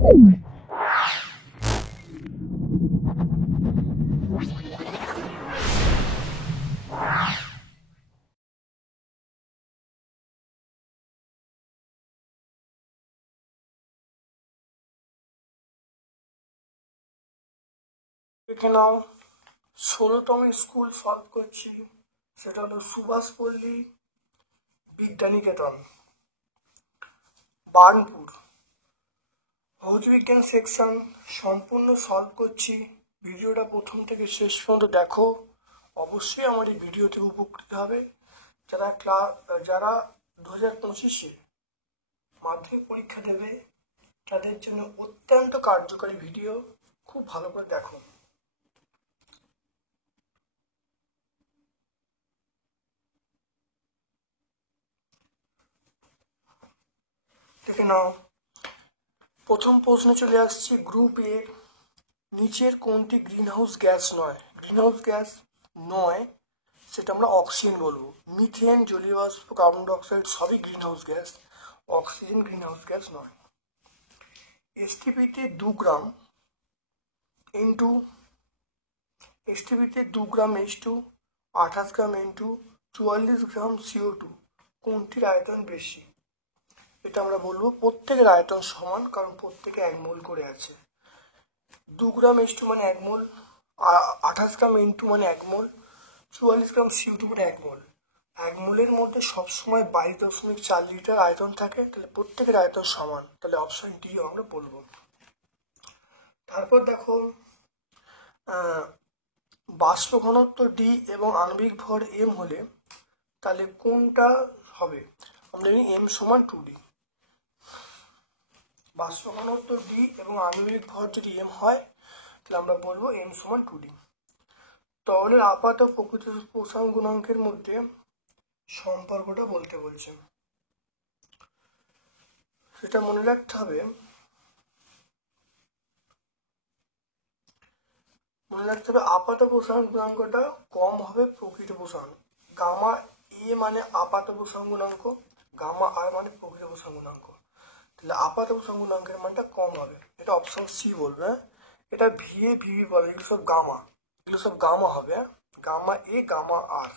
দেখে নাও 16তম school solve করছি, সেটা হলো সুভাষপল্লী বিদ্যানিকেতন, বার্নপুর। ভৌত বিজ্ঞান সেকশন সম্পূর্ণ সলভ করছি। ভিডিওটা প্রথম থেকে শেষ পর্যন্ত দেখো, অবশ্যই আমার এই ভিডিওতে উপকৃত হবে। যারা 2025-এ মাধ্যমিক পরীক্ষা দেবে তাদের জন্য অত্যন্ত কার্যকারী ভিডিও, খুব ভালো করে দেখো। দেখে নাও, প্রথম প্রশ্নে চলে আসছে গ্রুপ এ, নিচের কোনটি গ্রিনহাউস গ্যাস নয়? গ্রিনহাউস গ্যাস নয় সেটা আমরা অক্সিজেন বলবো। মিথেন, জলীয় বাষ্প, কার্বন ডাইঅক্সাইড সবই greenhouse gas, oxygen greenhouse gas নয়। এসটিপিতে 2 গ্রাম ইন্টু এসটিপিতে 2 গ্রাম H2, 28 গ্রাম N2, 44 গ্রাম CO2 কোনটির আয়তন বেশি? এটা আমরা বলবো প্রত্যেকের আয়তন সমান, কারণ প্রত্যেকে 1 মোল করে আছে। 2 গ্রাম H2 মানে 1 মোল, 28 গ্রাম N2 মানে 1 মোল, 44 গ্রাম CO2 মানে 1 মোল। 1 মোলের মধ্যে সবসময় 22.4 লিটার আয়তন থাকে, তাহলে প্রত্যেকের আয়তন সমান, তাহলে অপশন ডি আমরা বলবো। তারপর দেখো, বাষ্প ঘনত্ব ডি এবং আণবিক ভর এম হলে তাহলে কোনটা হবে? আমরা জানি এম সমান 2D। বাষ্প ঘনত্ব ডি এবং আণবিক ভর যদি এম হয় তাহলে আমরা বলবো এম সমান 2D। তরলের আপাত প্রকৃত প্রসারণ গুণাঙ্কের মধ্যে সম্পর্কটা বলতে বলছে, সেটা মনে রাখতে হবে। আপাত প্রসারণ গুণাঙ্কটা কম হবে প্রকৃত প্রসারণ। গামা এ মানে আপাত প্রসারণ গুণাঙ্ক, গামা আর মানে প্রকৃত প্রসারণ গুণাঙ্ক, তাহলে আপাত প্রসারণ গুণাঙ্কের মানটা কম হবে। এটা অপশন সি বলবে। এটা ভিএ ভিবি বলে, এগুলো সব গামা হবে, গামা এ গামা আর।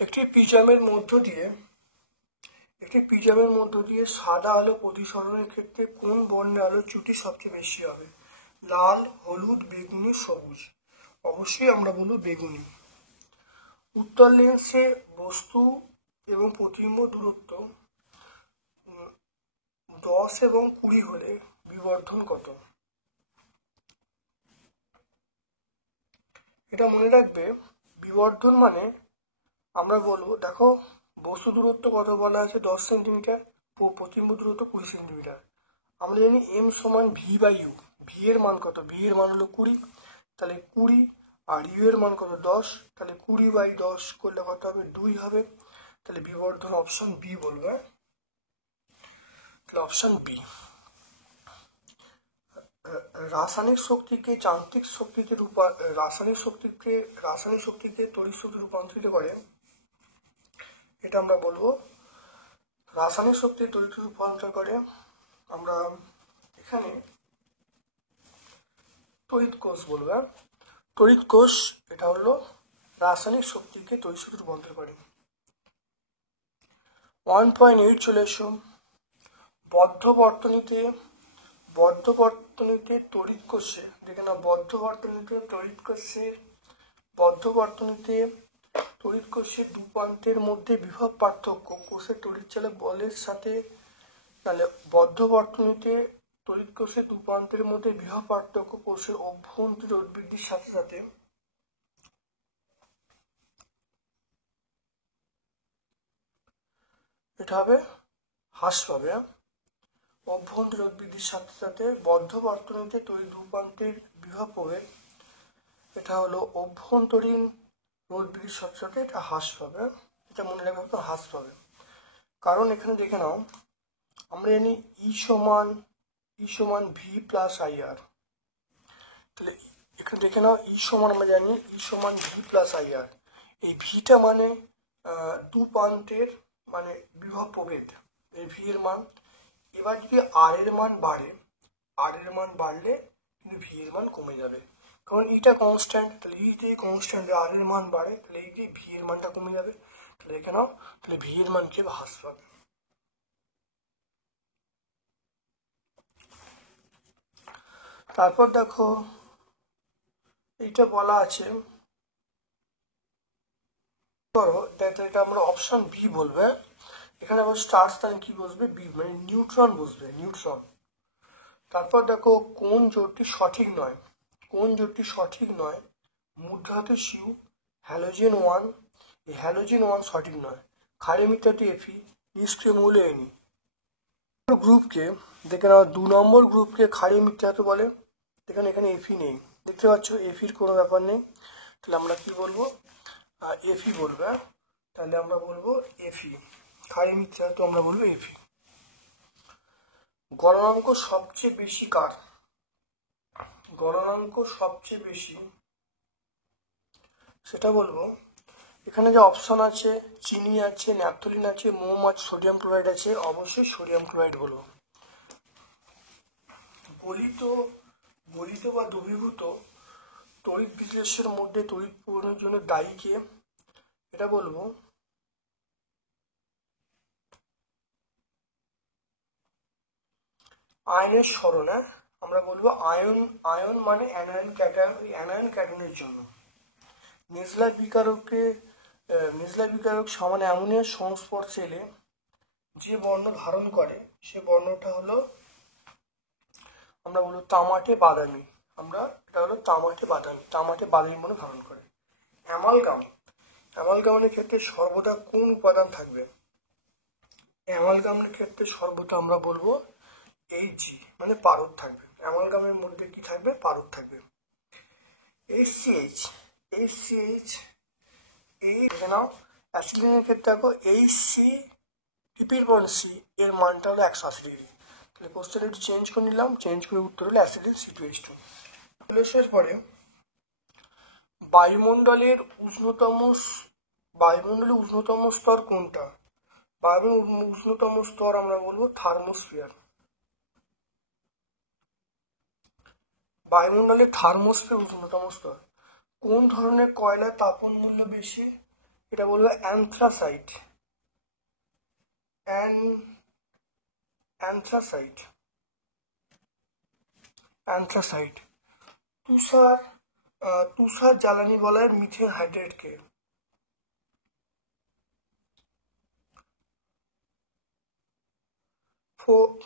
একটি প্রিজমের মধ্য দিয়ে সাদা আলো প্রতিসরণের ক্ষেত্রে কোন বর্ণের আলোর চ্যুতি সবচেয়ে বেশি হবে? লাল, হলুদ, বেগুনি, সবুজ। অবশ্যই আমরা বলবো বেগুনি। উত্তল লেন্সে বস্তু এবং প্রতিবিম্ব দূরত্ব 10 এবং 20 হলে বিবর্ধন কত? এটা মনে রাখবে, বিবর্ধন মানে আমরা বলবো, দেখো বস্তু দূরত্ব কত বলা আছে? 10 সেন্টিমিটার, প্রতিবিম্ব দূরত্ব 20 সেন্টিমিটার। আমরা জানি এম সমান ভি বাই ইউ। ভি এর মান কত? ভি এর মান হলো 20, তাহলে 20, আর ইউ এর মান কত? 10, তাহলে 20 বাই 10 করলে কত হবে? 2 হবে। তাহলে বিবর্ধন অপশন বি বলবে, তাহলে অপশন বি। রাসায়নিক শক্তিকে তড়িৎ শক্তিতে রূপান্তরিত করে, এটা আমরা বলবো রাসায়নিক শক্তি তড়িৎ রূপান্তর করে। আমরা এখানে তড়িৎ কোষ বলবো। তড়িৎ কোষ এটা হলো রাসায়নিক শক্তিকে তড়িৎ শক্তি রূপান্তর করে। 1.8 চলে এসো। বদ্ধ বর্তনীতে তড়িৎ কোষে, দেখে না, বদ্ধ বর্তনীতে তড়িৎ কোষের দু প্রান্তের মধ্যে বিভব পার্থক্য কোষের তড়িৎচালক বলের সাথে, তাহলে বদ্ধ বর্তনীতে তড়িৎ কোষের দু প্রান্তের মধ্যে বিভব পার্থক্য কোষের অভ্যন্তরীণ রোধ বৃদ্ধির সাথে সাথে এটা হবে হ্রাস পাবে। অভ্যন্তরীণ রোধ বৃদ্ধির সাথে সাথে বদ্ধ বর্তনীতে তড়িৎ দু প্রান্তের বিভব প্রভেদ, এটা হলো অভ্যন্তরীণ রোধ বৃদ্ধির সাথে সাথে এটা হ্রাস পাবে। এটা মনে রাখবে, হ্রাস পাবে। কারণ এখানে দেখে নাও, আমরা জানি ই সমান ভি প্লাস আই আর। তাহলে এখানে দেখে নাও, ই সমান আমরা জানি ই সমান ভি প্লাস আই আর। এই ভিটা মানে দু প্রান্তের মানে বিভব প্রভেদ, এই ভি এর মান। এবার যদি আর এর মান বাড়ে, আর এর মান বাড়লে কিন্তু ভি এর মান কমে যাবে, কারণ এটা কনস্ট্যান্ট। তাহলে এই যে কনস্ট্যান্ট আর এর মান বাড়ে, তাহলে এই যে ভি এর মানটা কমে যাবে। তাহলে এখানেও তাহলে ভি এর মান কি হ্রাস পাবে। তারপর দেখো এইটা বলা আছে, ধরো এটা আমরা অপশন বি বলবে, এখানে আবার স্টার স্থানে কি বসবে, বি মানে নিউট্রন বসবে, নিউট্রন। তারপর দেখো কোন জোটটি সঠিক নয়, কোন জোটটি সঠিক নয়, মুদ্রাতে সিউ হ্যালোজেন 1, এই হ্যালোজেন 1 সঠিক নয়। ক্ষারীয় মিত্রটি এফি, নিষ্ক্রিয় মৌল এনি। গ্রুপকে দেখে নাও, 2 নম্বর গ্রুপকে ক্ষারীয় মিত্রাত বলে। এখানে এফি নেই, দেখতে পাচ্ছ এফির কোনো ব্যাপার নেই। তাহলে আমরা কি বলবো, এফি বলবো। তাহলে আমরা বলবো এফি, ক্ষারীয় মিত্রাত আমরা বলবো এফি। গলনাঙ্ক সবচেয়ে বেশি কার, গলনাঙ্ক সবচেয়ে বেশি সেটা বলবো। এখানে যে অপশন আছে, চিনি আছে, ন্যাপথলিন আছে, মোম আছে, সোডিয়াম ক্লোরাইড আছে, অবশ্যই সোডিয়াম ক্লোরাইড বলবো। গলিত বা দ্রবীভূত তড়িৎ বিশ্লেষণের মধ্যে তড়িৎ পূরণের জন্য দায়ী কে, এটা বলবো আয়নের স্মরণে আমরা বলবো আয়ন, আয়ন মানে অ্যানায়ন ক্যাটায়ন, ওই অ্যানায়ন ক্যাটায়নের জন্য। নেজলার বিকারক সমান অ্যামোনিয়ার সংস্পর্শে এলে যে বর্ণ ধারণ করে সে বর্ণটা হলো আমরা বলবো তামাটে বাদামি, আমরা এটা হলো তামাটে বাদামি, তামাটে বাদামি বর্ণ ধারণ করে। অ্যামালগাম, অ্যামালগামের ক্ষেত্রে সর্বদা কোন উপাদান থাকবে, অ্যামালগামের ক্ষেত্রে সর্বদা আমরা বলবো Hg মানে পারদ থাকবে, অ্যামালগামের মধ্যে কি থাকবে, পারদ থাকবে। HCH, এই দেখে নাও, অ্যাসিলিনের ক্ষেত্রে দেখো HC রিপিট বন্ড সি এর মানটা হলো 180 ডিগ্রি। তাহলে কোশ্চেন একটু চেঞ্জ করে নিলাম, চেঞ্জ করে উত্তর হলো অ্যাসিডিন C2H2। শেষ পরে বায়ুমণ্ডলের উষ্ণতম স্তর কোনটা, বায়ুমণ্ডলের উষ্ণতম স্তর আমরা বলবো থার্মোস্ফিয়ার। বায়ুমণ্ডলের থার্মোস্ফিয়ার উষ্ণতম স্তর। কোন ধরনের কয়লার তাপন মূল্য বেশি, এটা বলবো অ্যান্থ্রাসাইট, অ্যান্থ্রাসাইট। তুষার জ্বালানি বলা হয় মিথেন হাইড্রেটকে।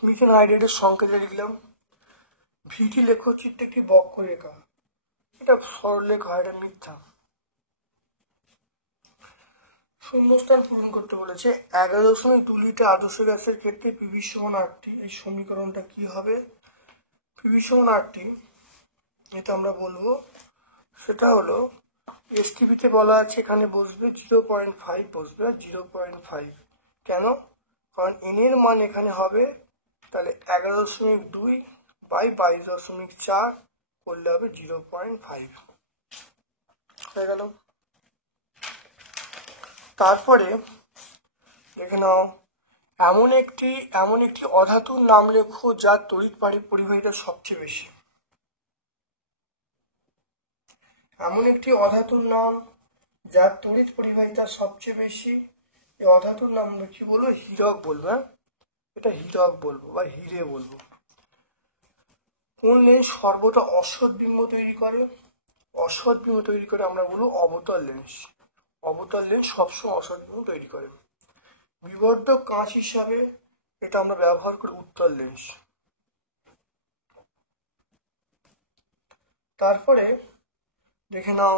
মিথেন হাইড্রেটের সংকেতে লিখলাম। ভিটি লেখচিত্রে একটি বক্ররেখা, এটা সরলরেখা, এটা মিথ্যা। শূন্যস্থান পূরণ করতে বলেছে। 11.2 লিটার আদর্শ গ্যাসের ক্ষেত্রে পিভি সমান 8টি, এই সমীকরণটা কি হবে, পিভি সমান 8টি, এটা আমরা বলবো সেটা হলো এসটিপিতে বলা আছে এখানে বসবে 0.5, বসবে 0.5। কেন, কারণ এন এর মান এখানে হবে তাহলে 11.2 বাই 22.4 করলে হবে 0.5 হয়ে গেল। তারপরে দেখে নাও, এমন একটি অধাতুর নাম লেখো যার তড়িৎ পরিবাহিতা সবচেয়ে বেশি। এমন একটি অধাতুর নাম যার তড়িৎ পরিবাহিতা সবচেয়ে বেশি, এই অধাতুর নাম আমরা কি বলবো, হীরক বলবো। এটা হীরক বলবো বা হিরে বলবো। কোন লেন্স সর্বদা অসৎ বিম্ব তৈরি করে, অসৎ বিম্ব তৈরি করে আমরা বলবো অবতল লেন্স, অবতল লেন্স সবসময় অসৎ বিম্ব তৈরি করে। বিবর্ধক কাঁচ হিসাবে এটা আমরা ব্যবহার করি উত্তল লেন্স। তারপরে দেখে নাও,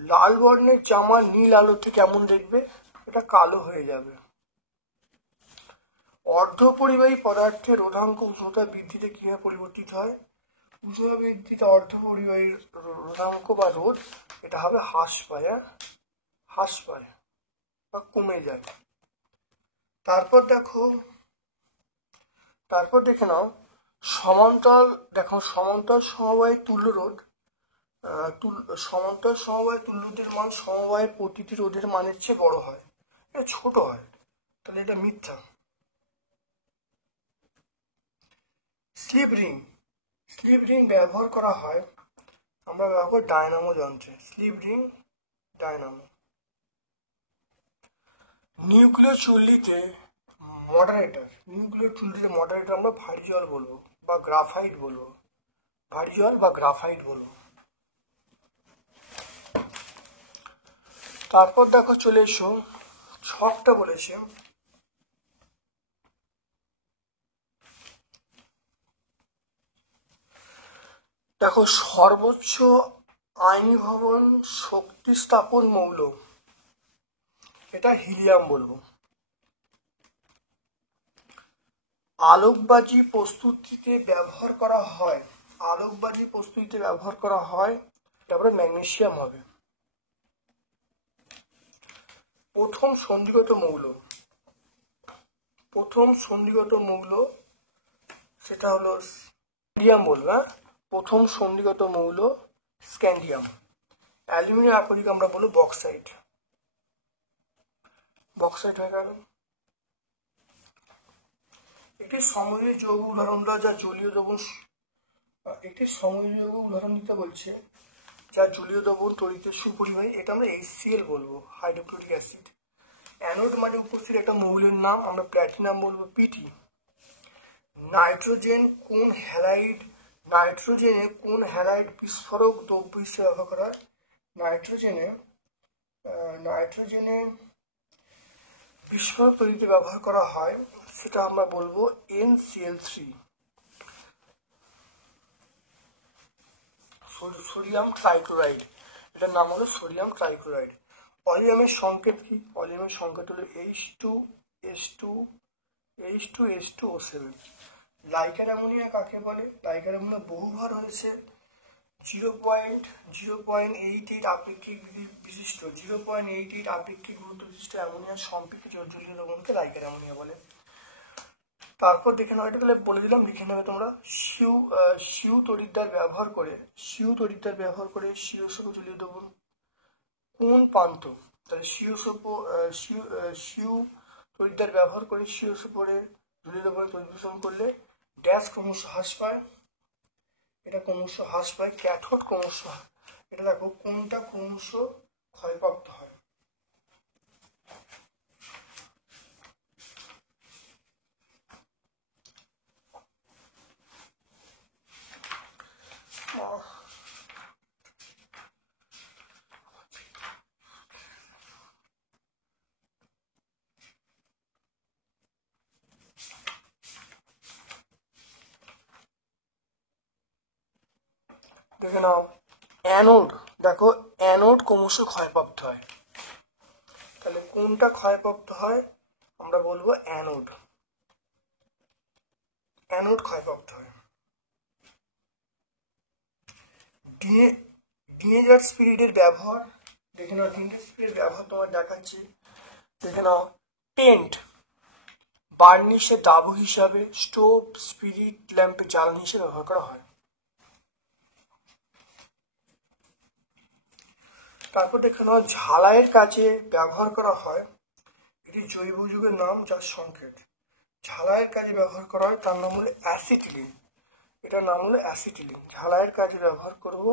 লাল বর্ণের জামা নীল আলোতে কেমন দেখবে, এটা কালো হয়ে যাবে। অর্ধপরিবাহী পদার্থের রোধাঙ্ক উষ্ণতা বৃদ্ধিতে কিভাবে পরিবর্তিত হয়, উষ্ণতা বৃদ্ধিতে অর্ধপরিবাহী রোধাঙ্ক বা রোধ এটা হবে হ্রাস পায় বা কমে যায়। তারপর দেখে নাও, সমান্তরাল সমবায়ী তুল্য রোধ সমান্তর সমবায় তুল্য রোধের মান সমবায়ের প্রতিটি রোধের মানের চেয়ে বড় হয়, এটা ছোট হয়, তাহলে এটা মিথ্যা। স্লিপ রিং ব্যবহার করা হয়, আমরা ব্যবহার করি ডায়নামো যন্ত্রে, স্লিপ রিং ডায়নামো। নিউক্লিয়ার চুল্লিতে মডারেটর আমরা ভারী জল বলবো বা গ্রাফাইট বলবো, ভারী জল বা গ্রাফাইট বলবো। তারপর দেখো চলে এসো, ছকটা বলেছে দেখো সর্বোচ্চ আয়নীভবন শক্তি স্থাপন মৌল, এটা হিলিয়াম বলবো। আলোকবাজি প্রস্তুতিতে ব্যবহার করা হয়, তারপরে ম্যাগনেসিয়াম হবে। প্রথম সন্ধিগত মৌল সেটা হলো স্ক্যান্ডিয়াম বলবো, প্রথম সন্ধিগত মৌল স্ক্যান্ডিয়াম। অ্যালুমিনিয়াম আকরিক আমরা বলবো বক্সাইট হয়ে গেল। একটি সমযোজী যৌগ উদাহরণ যা জলীয় দ্রবণ, দিতে বলছে যা জলীয় দ্রবণ তড়িতের সুপরিবাহী, এটা আমরা HCl বলবো, হাইড্রোক্লোরিক অ্যাসিড। অ্যানোড মানে উপস্থিত একটা মৌলের নাম, আমরা প্ল্যাটিনাম বলবো, PT। নাইট্রোজেনে কোন হ্যালাইড বিস্ফোরক দ্রব্য হিসেবে ব্যবহার করা হয়? নাইট্রোজেনে বিস্ফোরক তৈরিতে ব্যবহার করা হয়, সেটা আমরা বলবো NCl3। সোডিয়াম ট্রাইক্লোরাইড, এটার নাম হলো সোডিয়াম ট্রাইক্লোরাইড। অলিয়ামের সংকেত কি? অলিয়ামের সংকেত হলো H2SO7। লাইকার অ্যামোনিয়া কাকে বলে? লাইকার অ্যামোনিয়া বহুবার হয়েছে, 0.88 আপেক্ষিক বিশিষ্ট 0.88 আপেক্ষিক গুরুত্ব বিশিষ্ট অ্যামোনিয়ার সম্পৃক্ত জলীয় দ্রবণকে লাইকার অ্যামোনিয়া বলে। তারপর দেখে নাও, এটা বলে দিলাম, লিখে নেবে তোমরা। সিউ তড়িৎদ্বার ব্যবহার করে সিওসপ জলীয় দ্রবণ কোন প্রান্ত? তাহলে সিউ তড়িৎদ্বার ব্যবহার করে সিওসপরে জলীয় দ্রবণে তড়িৎ করলে ড্যাশ ক্রমশ হ্রাস পায়, এটা ক্রমশ হ্রাস পায়, ক্যাথোড ক্রমশ, এটা দেখো কোনটা ক্রমশ ক্ষয়প্রাপ্ত হয়। দেখে নাও, অ্যানোড ক্রমশ ক্ষয়প্রাপ্ত হয়, তাহলে কোনটা ক্ষয়প্রাপ্ত হয়? আমরা বলবো অ্যানোড ক্ষয়প্রাপ্ত হয়। ডিনেজার স্পিরিটের ব্যবহার দেখে নাও, তোমার দেখাচ্ছি, দেখে নাও। পেন্ট বার্নিশের দাবু হিসাবে, স্টোভ স্পিরিট ল্যাম্পে জ্বালানি হিসেবে ব্যবহার করা হয়। তারপর দেখে নাও, ঝালাইয়ের কাজে ব্যবহার করা হয়, এটি জৈব যৌগের নাম যার সংকেত। ঝালাইয়ের কাজে ব্যবহার করা হয়, তার নাম হলো অ্যাসিটিলিন, এটার নাম হলো অ্যাসিটিলিন। ঝালাইয়ের কাজে ব্যবহার করব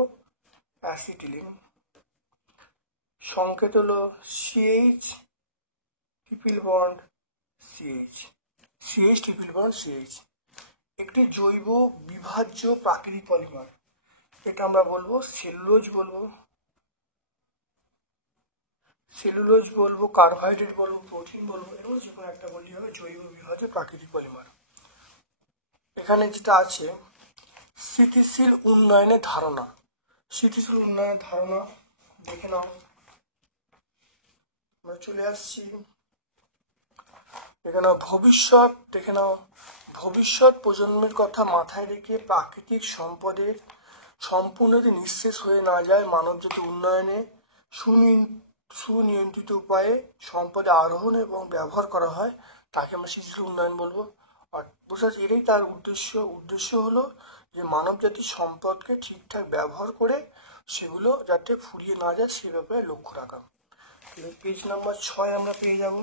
অ্যাসিটিলিন, সংকেত হলো CH ট্রিপল বন্ড CH। একটি জৈব বিভাজ্য প্রাকৃতিক পলিমার, এটা আমরা বলবো সেলুলোজ বলবো, কার্বোহাইড্রেট বলবো, প্রোটিন বলবো, এর মধ্যে যে কোনো একটা বললেই হবে জৈব বিভাজ্য প্রাকৃতিক পলিমার। এখানে যেটা আছে, স্থিতিশীল উন্নয়নের ধারণা, দেখে নাও, আমরা চলে আসছি। এখানে ভবিষ্যৎ প্রজন্মের কথা মাথায় রেখে প্রাকৃতিক সম্পদের সম্পূর্ণ নিঃশেষ হয়ে না যায়, মানবজাতি উন্নয়নে সুনিয়ন্ত্রিত উপায়ে সম্পদে আরোহণ এবং ব্যবহার করা হয়, তাকে আমরা স্থিতিশীল উন্নয়ন বলবো। আর বুঝতে পারছি, এটাই তার উদ্দেশ্য হলো যে মানবজাতির সম্পদকে ঠিকঠাক ব্যবহার করে সেগুলো যাতে ফুরিয়ে না যায় সে ব্যাপারে লক্ষ্য রাখা। পেজ নাম্বার 6 আমরা পেয়ে যাব।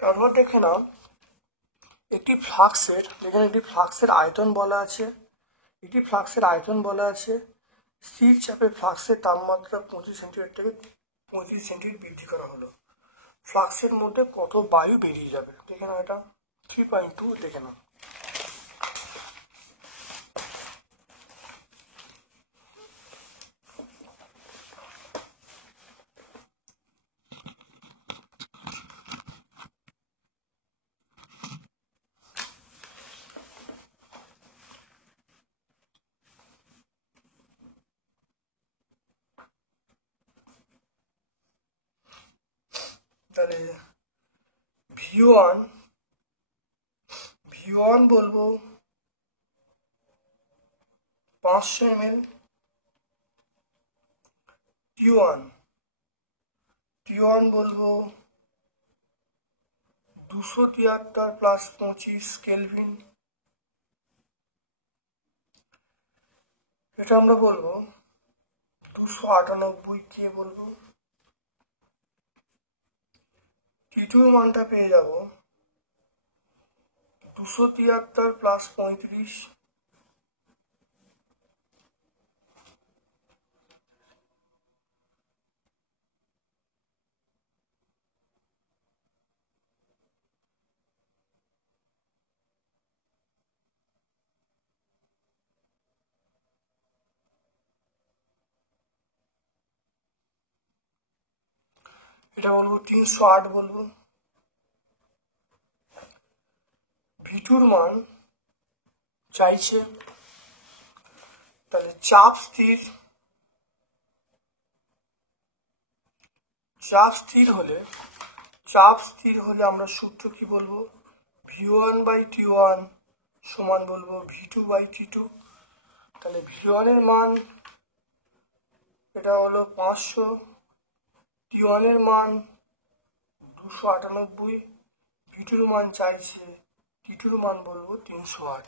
তারপর দেখে নাও একটি ফ্লাক্সের আয়তন বলা আছে। স্থির চাপে ফ্লাক্সের তাপমাত্রা 25 সেন্টিগ্রেড থেকে 35 সেন্টিগ্রেড বৃদ্ধি করা হলো। ফ্লাক্সের মধ্যে কত বায়ু বেরিয়ে যাবে দেখে নাও, এটা 3.2 দেখে নাও। তাহলে V1 বলবো 500 ml, T1 বলবো 273 প্লাস 25 কেলভিন, এটা আমরা বলবো 298 কে বলবো। T2 মানটা পেয়ে যাব 273 প্লাস 35, এটা বলবো 308 বলবো। V2 মান চাইছে, তাহলে চাপ স্থির হলে আমরা সূত্র কি বলবো, V1/T1 সমান বলবো V2/T2। তাহলে V1 এর মান এটা হলো 500, T1 এর মান 298, V2 এর মান চাইছে, T2 এর মান বলবো 308।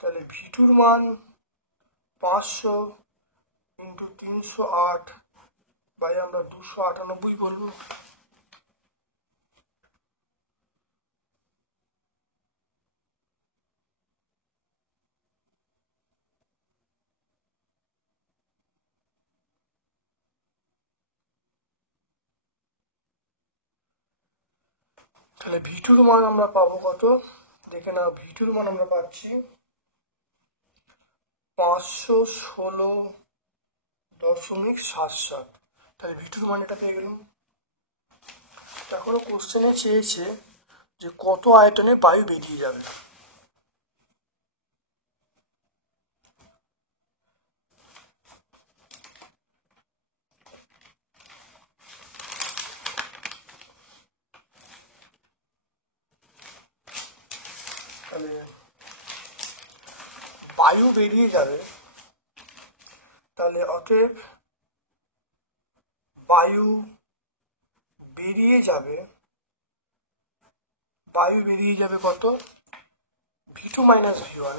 তাহলে V2 এর মান 500 ইন্টু 308 বাই আমরা 298 বলবো। তাহলে V2 এর মান আমরা পাবো কত দেখে নাও। V2 এর মান আমরা পাচ্ছি 516.77। তাহলে V2 এর মান এটা পেয়ে গেলাম। এখনো কোশ্চেনে চেয়েছে যে কত আয়তনে বায়ু বেরিয়ে যাবে। তাহলে বায়ু বেরিয়ে যাবে, তাহলে অতএব বায়ু বেরিয়ে যাবে কত, V2 মাইনাস V1।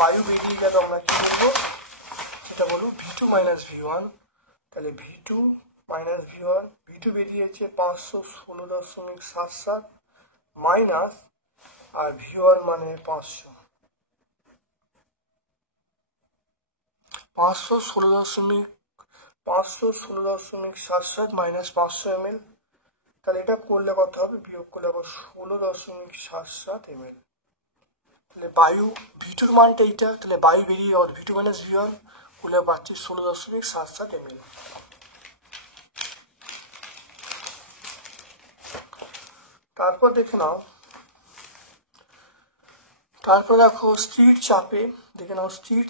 বায়ু বেরিয়ে গেল আমরা কি করবো সেটা বলবো V2 মাইনাস V1। তাহলে V2 মাইনাস V2 বেরিয়েছে 516.77 মাইনাস আর V1 মানে 516.77 মাইনাস 500 ml। তাহলে এটা করলে কত হবে, বিয়োগ করলে আবার 16.77 ml। তাহলে বায়ু V2 এর মানটা এইটা, তাহলে বায়ু বেরিয়ে যাওয়ার V2 মাইনাস V1 করলে পাচ্ছি 16.77 ml। তারপর দেখে নাও, তারপর দেখো স্থির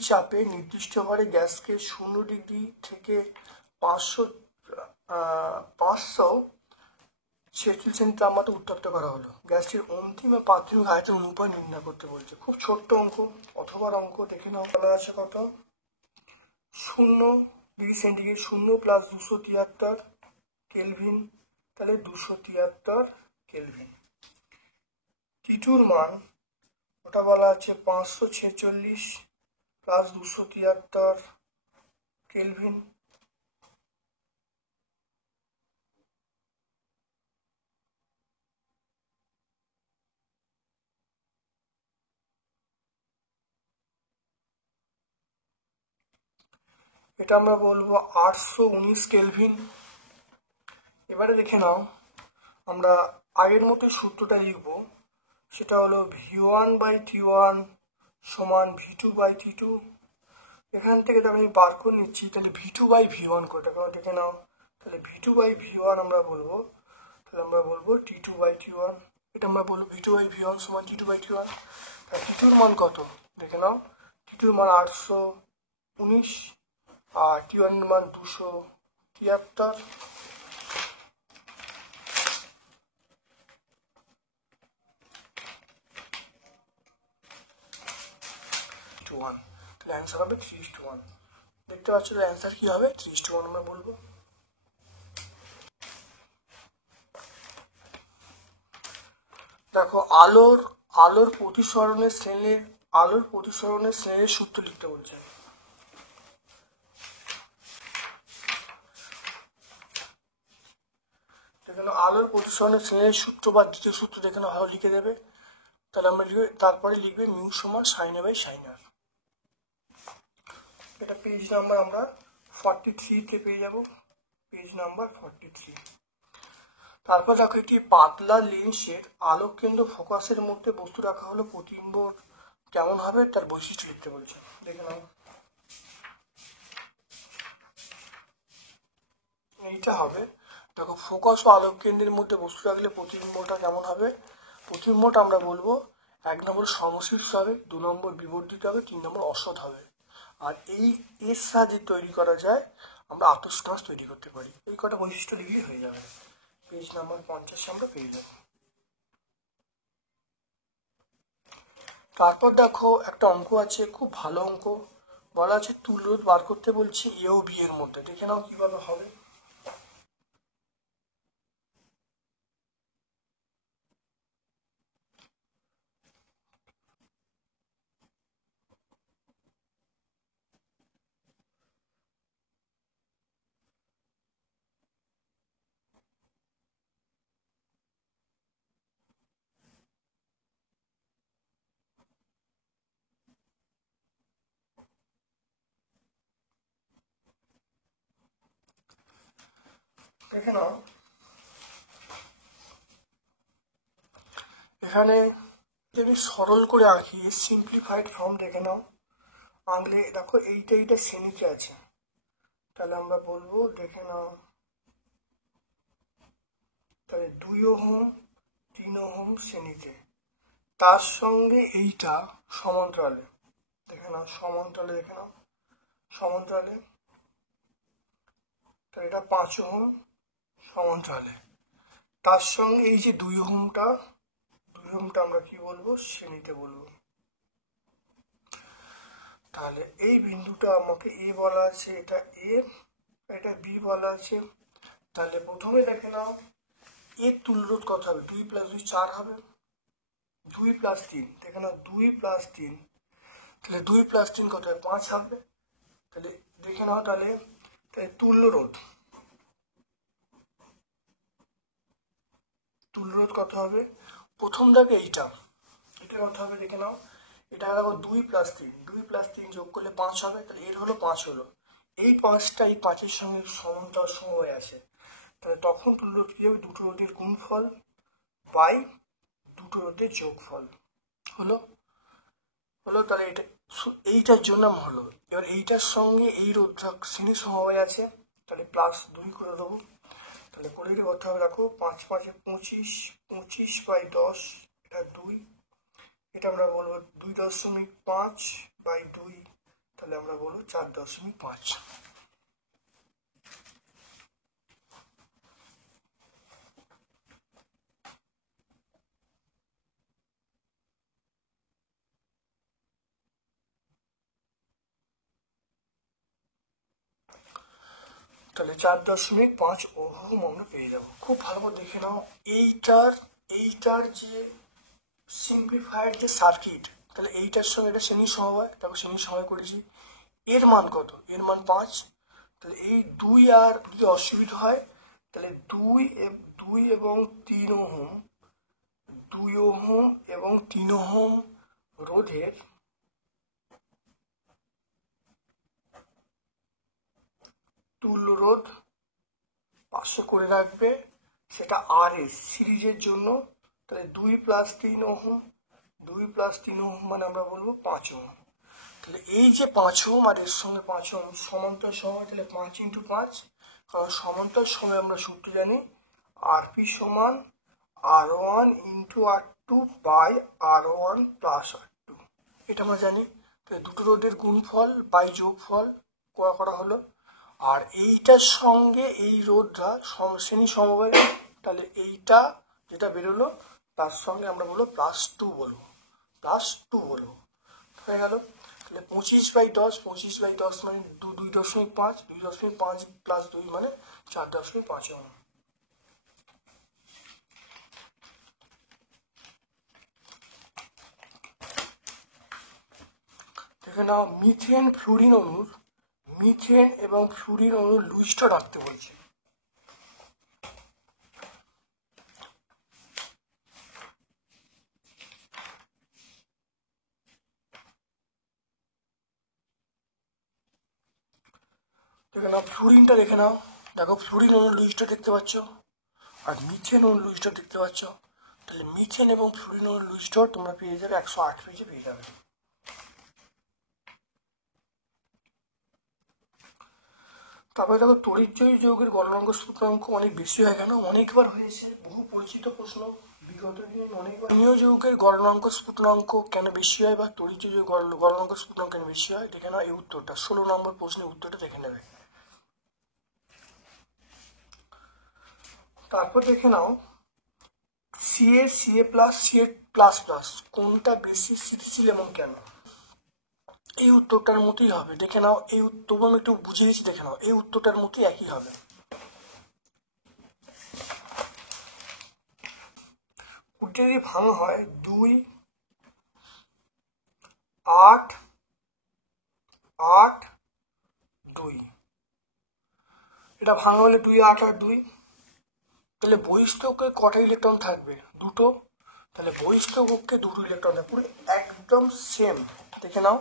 চাপে নির্দিষ্ট ভারে গ্যাসকে 0 ডিগ্রি থেকে 546 সেন্টি তাপমাত্রা উত্তপ্ত করা হলো। গ্যাসটির অন্তিম ও প্রাথমিক আয়তন অনুপাত নির্ণয় করতে বলছে। খুব ছোট্ট অঙ্ক, অথবা অঙ্ক দেখে নাও। বলা আছে কত, 0 ডিগ্রি সেন্টিগ্রেড 0 প্লাস 273 কেলভিন, তাহলে 273 কেলভিন। টি2র মান ওটা বলা আছে 546 প্লাস 273 কেলভিন। এটা আমরা বলবো 819 কেলভিন। এবারে দেখে নাও, আমরা আগের মতো সূত্রটা লিখব, সেটা হলো V1/T1 সমান V2/T2। এখান থেকে তো আমি বার করে নিচ্ছি, তাহলে V2/V1 করে দেখে নাও, তাহলে V2/V1 আমরা বলবো, তাহলে আমরা বলবো T2/T1। এটা আমরা বলবো V2/V1 সমান T2/T1। তাহলে T2র মান কত দেখে নাও, T2র মান 819 আর T1 এর মান 273। তাহলে অ্যান্সার হবে 3:1। দেখতে পাচ্ছ অ্যান্সার কি হবে, 3:1 আমরা বলবো। দেখো আলোর প্রতিসরণের শ্রেণীর সূত্র লিখতে বলছে। দেখেন আলোর প্রতিসরণের শ্রেণীর সূত্র বা দ্বিতীয় সূত্র দেখে নাও, ভালো লিখে দেবে। তাহলে আমরা তারপরে লিখবে মিউ সমান সাইন এ বাই সাইন আর। এটা পেজ নাম্বার আমরা 43-তে পেয়ে যাব, পেজ নাম্বার 43। তারপর দেখো একটি পাতলা লেন্সের আলোক কেন্দ্র ফোকাসের মধ্যে বস্তু রাখা হলো, প্রতিবিম্ব কেমন হবে তার বৈশিষ্ট্য লিখতে বলছে। দেখে নাও, এইটা হবে, দেখো ফোকাস ও আলোক কেন্দ্রের মধ্যে বস্তু রাখলে প্রতিবিম্বটা কেমন হবে। প্রতিবিম্বটা আমরা বলবো 1 নম্বর সমশীর্ষ হবে, 2 নম্বর বিবর্ধিত হবে, 3 নম্বর অসৎ হবে। আর এর সাহায্যে তৈরি করা যায়, আমরা আতসকাচ তৈরি করতে পারি। এই কটা বৈশিষ্ট্য লিখলে হয়ে যাবে, পেজ নাম্বার 50 আমরা পেয়ে যাব। তারপর দেখো একটা অঙ্ক আছে, খুব ভালো অঙ্ক, বলা আছে তুল্যরোধ বার করতে বলছি এ ও বি এর মধ্যে। দেখে নাও কিভাবে হবে। দেখে নাও, এখানে যদি সরল করে আঁকি, সিম্পলিফাইড ফর্ম দেখে নাও, আঁকলে দেখো এইটা শ্রেণীতে আছে, তাহলে আমরা বলবো, দেখে নাও, তাহলে 2 ওহম 3 ওহম শ্রেণীতে, তার সঙ্গে এইটা সমান্তরালে, দেখে নাও সমান্তরালে, দেখে নাও সমান্তরালে, তাহলে এটা 5 ওহম সমান্তরালে, তার সঙ্গে এই যে 2 ওহমটা আমরা কি বলবো, শ্রেণীতে বলবো। তাহলে এই বিন্দুটা আমাকে এ বলা আছে, এটা এ, এটা বি বলা আছে। তাহলে প্রথমে দেখে নাও এর তুল্যরোধ কত হবে, 2 + 2 4 হবে, 2 + 3, দেখে নাও 2 + 3, তাহলে 2 + 3 কত হবে, 5 হবে। তাহলে দেখে নাও, তাহলে তুল্যরোধ কত হবে, প্রথম দাগে এটা কত হবে দেখে নাও, এটা দেখো 2 + 3, 2 + 3 যোগ করলে 5 হবে, তাহলে এর হলো 5 হলো, এই 5টা এই 5-এর সঙ্গে সমান্তরাল সমবায় আছে, তাহলে তখন তুল্যরোধ কি হবে, দুটো রোধের গুণফল বাই দুটো রোধের যোগফল হলো। তাহলে এইটার জন্য হলো। এবার এইটার সঙ্গে এই রোধটা শ্রেণী সমবায় আছে, তাহলে +2 করে দেবো। তাহলে করে দিলে কত হবে, দেখো 5 × 5 = 25, 25/10, এটা 2, এটা আমরা বলবো 2.5/2, তাহলে আমরা বলবো 4.5। তাহলে 4.5 ওহম আমরা পেয়ে যাবো। খুব ভালো করে দেখে নাও, এইটার যে সিম্পলিফাইড যে সার্কিট, তাহলে এইটার সঙ্গে এটা শ্রেণী সমবায়, তারপর শ্রেণী সমবায় করেছি। এর মান কত? এর মান 5। তাহলে এই 2 আর যদি অসুবিধা হয় তাহলে 2 এবং 3 ওহম, 2 ওহম এবং 3 ওহম রোধের তুল্য রোধ 500 করে রাখবে, সেটা RS সিরিজের জন্য। তাহলে 2 + 3 ওহম, 2 + 3 ওহম মানে আমরা বলবো 5 ওহম। তাহলে এই যে 5 ওহম আর এর সঙ্গে 5 ওহম সমান্তরাল সময়, তাহলে 5 × 5, কারণ সমান্তরাল সময় আমরা সূত্র জানি RP সমান R1 × R2 / R1 + R2, এটা আমরা জানি। তাহলে দুটো রোধের গুণফল বাই যোগফল করা হলো। আর এইটার সঙ্গে এই রোধটা শ্রেণী সমবায়, তাহলে এইটা যেটা বেরোলো তার সঙ্গে আমরা বলবো +2 বলবো, +2 বলবো, হয়ে গেল। তাহলে 25/10, 25/10 মানে 2.5, 2.5 + 2 মানে 4.5 ওহম। দেখে নাও, মিথেন এবং ফ্লুরিন অণুর লুইসটা রাখতে বলছে। দেখে নাও ফ্লুরিনটা, দেখে নাও, দেখো ফ্লুরিন অণুর লুইসটা দেখতে পাচ্ছ আর মিথেন অণুর লুইসটা দেখতে পাচ্ছ। তাহলে মিথেন এবং ফ্লুরিন অণুর লুইসটা তোমরা পেয়ে যাবে 108 পেজে পেয়ে যাবে। তারপরে দেখো তড়িৎজয়ী যৌগের গলনাঙ্ক স্ফুটনাঙ্ক অনেক বেশি হয় কেন? অনেকবার হয়েছে, বহু পরিচিত প্রশ্ন, বিগত দিন অনেকবার। যৌগের গলনাঙ্ক স্ফুটনাঙ্ক কেন বেশি হয় বা তড়িৎজয়ী যৌগের গলনাঙ্ক স্ফুটনাঙ্ক কেন বেশি হয়, দেখে নাও এই উত্তরটা, 16 নম্বর প্রশ্নের উত্তরটা দেখে নেবে। তারপর দেখে নাও Ca+, কোনটা বেশি স্থিতিশীল এবং কেন? এই উত্তরটার মতোই হবে, দেখে নাও। এই উত্তর আমি একটু বুঝিয়ে দিচ্ছি, দেখে নাও, এই উত্তরটার মতোই একই হবে। ওটা যদি ভাঙা হয় 2, 8, 8, 2, এটা ভাঙা হলে 2, 8 আর 2, তাহলে বহিস্থ কক্ষে কটা ইলেকট্রন থাকবে? দুটো। তাহলে বহিস্থ কক্ষে দুটো ইলেকট্রন থাকবে, পুরো একদম সেম। দেখে নাও,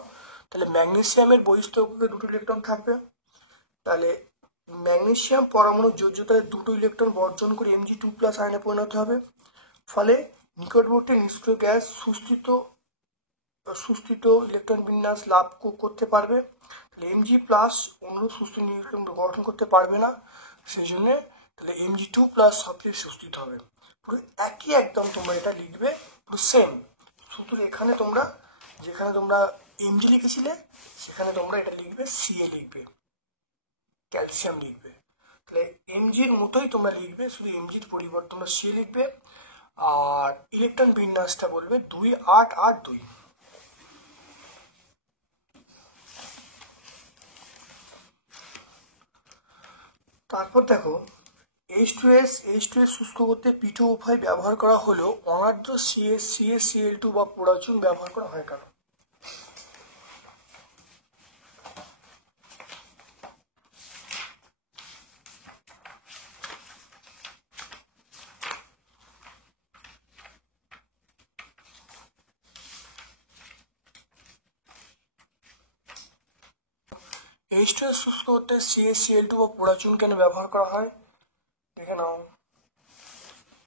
তাহলে ম্যাগনেসিয়ামের বহিস্থ কক্ষে দুটো ইলেকট্রন থাকবে। তাহলে ম্যাগনেসিয়াম পরমাণুর যোজ্যতায় দুটো ইলেকট্রন বর্জন করে Mg2+ আয়নে পরিণত হবে, ফলে নিকটবর্তী নিষ্ক্রিয় গ্যাস সুস্থিত ইলেকট্রন বিন্যাস লাভ করতে পারবে। তাহলে Mg+ অনুরূপ সুস্থিত ইলেকট্রন গঠন করতে পারবে না, সেই জন্য তাহলে Mg2+ হবে সুস্থিত হবে। পুরো একই একদম তোমরা এটা লিখবে, পুরো সেম। শুধু এখানে তোমরা যেখানে তোমরা Mg লিখেছিলে সেখানে তোমরা এটা লিখবে Ca লিখবে, ক্যালসিয়াম লিখবে। তাহলে Mgর মতোই তোমরা লিখবে, শুধু Mgর পরিবর্তে তোমরা Ca লিখবে। আর ইলেকট্রন বিন্যাসটা বলবে 2, 8 আর 2। তারপর দেখো H2S শুষ্ক করতে P2 উপায় ব্যবহার করা হলেও অনার্দ্র CaCl2 বা পোড়া চুন ব্যবহার করা হয় কেন? H2S শুষ্ক করতে CaCl2 বা পোড়া চুন কেন ব্যবহার করা হয়? দেখে নাও,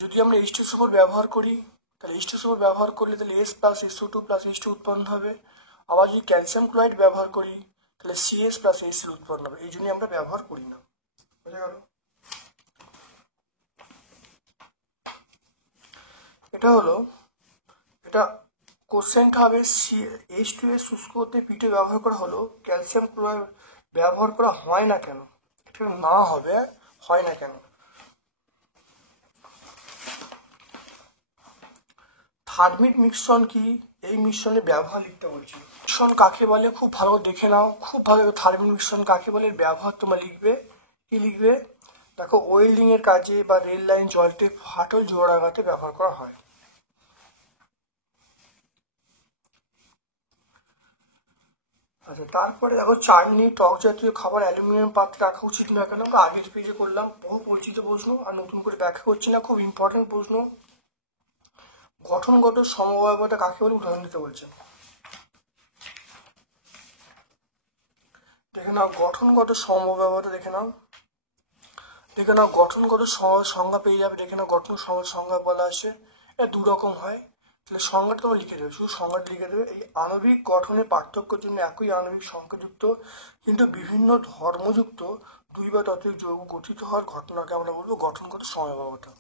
যদি আমরা H2SO4 ব্যবহার করি তাহলে H2SO4 ব্যবহার করলে তাহলে S+SO2 + H2 উৎপন্ন হবে। আবার যদি ক্যালসিয়াম ক্লোরাইড ব্যবহার করি তাহলে CS + HCl উৎপন্ন হবে, এই জন্যই আমরা ব্যবহার করি না। বুঝে গেল? এটা কোশ্চেনটা হবে H2S শুষ্ক করতে P2 ব্যবহার করা হলো, ক্যালসিয়াম ক্লোরাইড ব্যবহার করা হয় না কেন? এটা না হবে, হয় না কেন? থার্মিট মিশ্রণ কি? এই মিশ্রণে ব্যবহার লিখতে বলছি। মিশ্রণ কাকে বলে খুব ভালো দেখে নাও, খুব ভালো। থার্মিট মিশ্রণ কাকে বলে ব্যবহার তোমরা লিখবে কি লিখবে? দেখো ওয়েল্ডিং এর কাজে বা রেল লাইন জলটে ফাটল জোড়াঘাতে ব্যবহার করা হয়। আচ্ছা, তারপরে দেখো চাটনি টক জাতীয় খাবার অ্যালুমিনিয়াম পাত্রে রাখা উচিত না কেন? আমরা আগের পেজে করলাম, বহু পরিচিত প্রশ্ন, আর নতুন করে ব্যাখ্যা করছি না, খুব ইম্পর্টেন্ট প্রশ্ন। গঠনগত সমবায়বতা কাকে বলে? উদাহরণ দিতে বলছে। দেখে নাও গঠনগত সমবায়বতা, দেখে নাও গঠনগত সংজ্ঞা পেয়ে যাবে। দেখে নাও গঠন সংজ্ঞা বলা আছে, এটা দু রকম হয়। তাহলে সংজ্ঞাটা তোমরা লিখে দেবে, শুধু সংজ্ঞাটা লিখে দেবে। এই আণবিক গঠনের পার্থক্যের জন্য একই আণবিক সংখ্যাযুক্ত কিন্তু বিভিন্ন ধর্মযুক্ত দুই বা ততোধিক যৌগ গঠিত হওয়ার ঘটনাকে আমরা বলবো গঠনগত সমবায়বতা।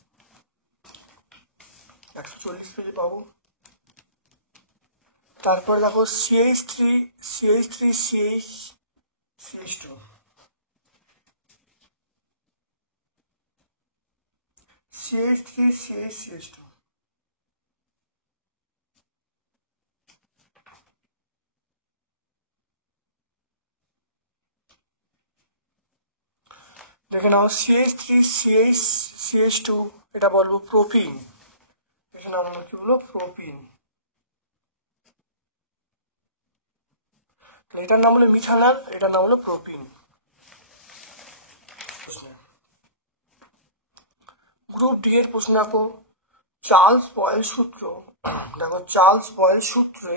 140 পেজে পাবো। তারপরে দেখো CH3 CH2 CH2 দেখে নাও CH2 এটা বলবো প্রোপিন। এখানে আমরা কি বলবো? প্রোপিন। এটার নাম হলো মিথানল, এটার নাম হলো প্রোপিন। গ্রুপ ডি এর প্রশ্ন দেখো, চার্লস বয়েল সূত্র। দেখো চার্লস বয়েল সূত্রে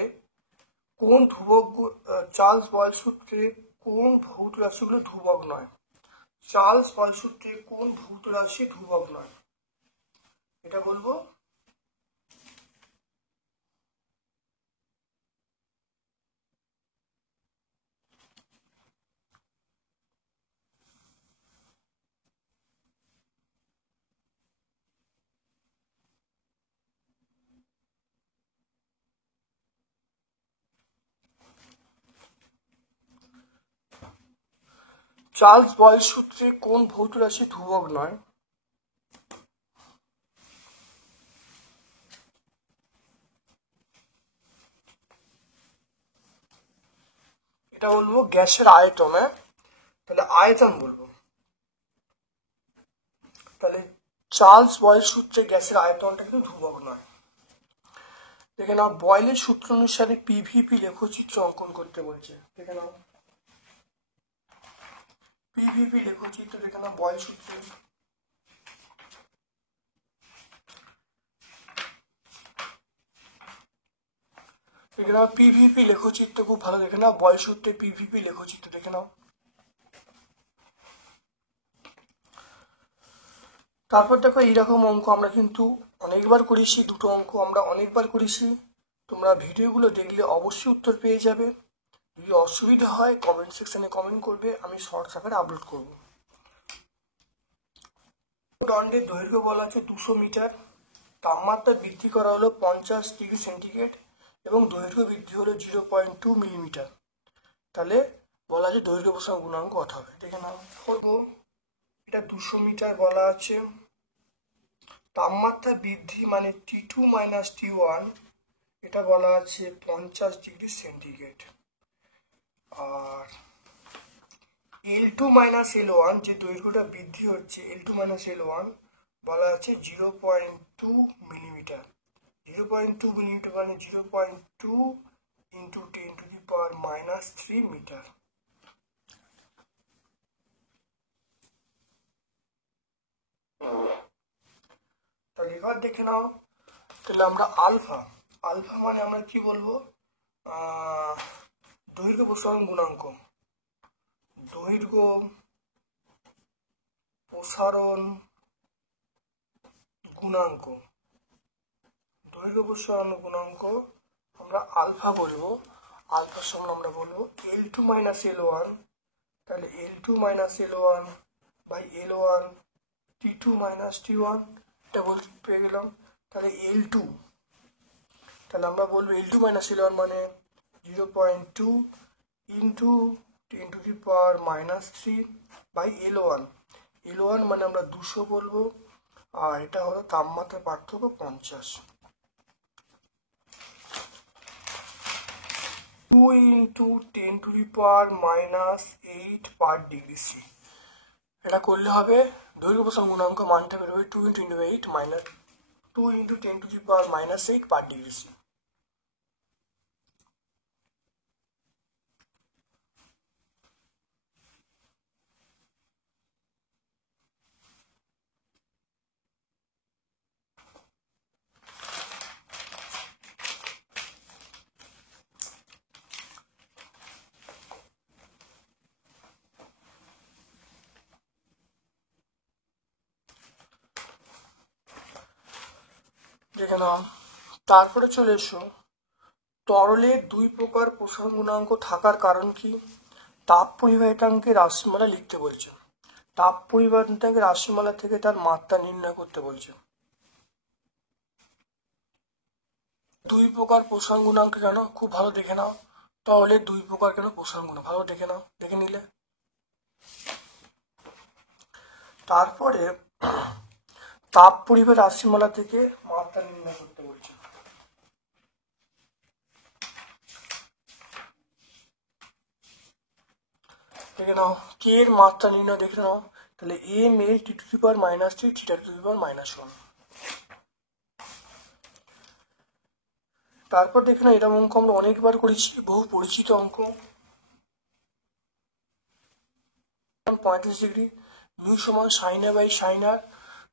কোন ভৌত রাশিগুলো ধ্রুবক নয়? চার্লস বয়েল সূত্রে কোন ভৌত রাশি ধ্রুবক নয়? এটা বলবো চার্লস বয়েল সূত্রে কোন ভৌত রাশি ধ্রুবক নয়? এটা বলবো গ্যাসের আয়তন। তাহলে আয়তন বলবো। তাহলে চার্লস বয়েল সূত্রে গ্যাসের আয়তনটা কিন্তু ধ্রুবক নয়। দেখে নাও বয়েলের সূত্র অনুসারে পিভিপি লেখচিত্র অঙ্কন করতে বলছে। দেখে নাও পিভিপি লেখচিত্র, দেখে নাও বয়েল সূত্রে। দেখে নাও পিভিপি লেখচিত্র খুব ভালো, দেখে নাও বয়েল সূত্রে পিভিপি লেখচিত্র দেখে নাও। তারপর দেখো এইরকম অঙ্ক আমরা কিন্তু অনেকবার করেছি, দুটো অঙ্ক আমরা অনেকবার করেছি। তোমরা ভিডিওগুলো দেখলে অবশ্যই উত্তর পেয়ে যাবে। যদি অসুবিধা হয় কমেন্ট সেকশনে কমেন্ট করবে, আমি শর্টস আকারে আপলোড করব। দণ্ডের দৈর্ঘ্য বলা আছে 200 মিটার, তাপমাত্রা বৃদ্ধি করা হলো 50 ডিগ্রি সেন্টিগ্রেড এবং দৈর্ঘ্য বৃদ্ধি হলো 0.2 মিলিমিটার। তাহলে বলা আছে দৈর্ঘ্য প্রসারণ গুণাঙ্ক কত হবে? দেখে নাও। এটা 200 মিটার বলা আছে, তাপমাত্রা বৃদ্ধি মানে T2 মাইনাস T1, এটা বলা আছে 50 ডিগ্রি সেন্টিগ্রেড। আর L2 মাইনাস L1 যে দৈর্ঘ্যটা বৃদ্ধি হচ্ছে, L2 মাইনাস L1 বলা আছে 0.2 মিলিমিটার। 0.2 মিলিমিটার মানে 0.2 into 10 to the power minus 3 metre. তাহলে এবার দেখে নাও, তাহলে আমরা আলফা মানে আমরা কি বলবো? দৈর্ঘ্য প্রসারণ গুণাঙ্ক। দৈর্ঘ্য প্রসারণ গুণাঙ্ক, দৈর্ঘ্য প্রসারণ গুণাঙ্ক আমরা আলফা বলবো। আলফার সমান আমরা বলবো L2 মাইনাস L1। তাহলে L2 minus L1 by L1 T2 minus T1, এটা পেয়ে গেলাম। তাহলে L2, তাহলে আমরা বলবো L2 মাইনাস L1 মানে 0.2 into 10 to the power minus 3 by L1। L1 মানে আমরা 200 বলবো, আর এটা হলো তাপমাত্রার পার্থক্য 50। 2 into 10 to the power minus 8 per degree C. এটা করলে হবে দৈর্ঘ্য প্রসারণ গুণাঙ্ক মানটা বেরোবে 2 × 8 মাইনাস 2 × 10⁻⁸ পার ডিগ্রি সি। দেখে নাও, তারপরে চলে এসো তরলের দুই প্রকার প্রসারণ গুণাঙ্ক থাকার কারণ কি? তাপ পরিবাহিতাঙ্কের রাশিমালা লিখতে বলছে। তাপ পরিবাহিতাঙ্কের রাশিমালা থেকে তার মাত্রা নির্ণয় করতে বলছে। দুই প্রকার প্রসারণ গুণাঙ্ক জানো, খুব ভালো দেখে নাও। তরলের দুই প্রকার কেন প্রসারণ গুণাঙ্ক ভালো দেখে নাও, দেখে নিলে। তারপরে তাপ পরিবাহী রাশিমালা থেকে মাত্রা নির্ণয় করতে বলছে। দেখে নাও কে এর মাত্রা নির্ণয় দেখে নাও, তাহলে এম এল T⁻³ θ⁻1। তারপর দেখে নাও, এরকম অঙ্ক আমরা অনেকবার করেছি, বহু পরিচিত অঙ্ক। 35 ডিগ্রি মিউ সমান sin a by sin r,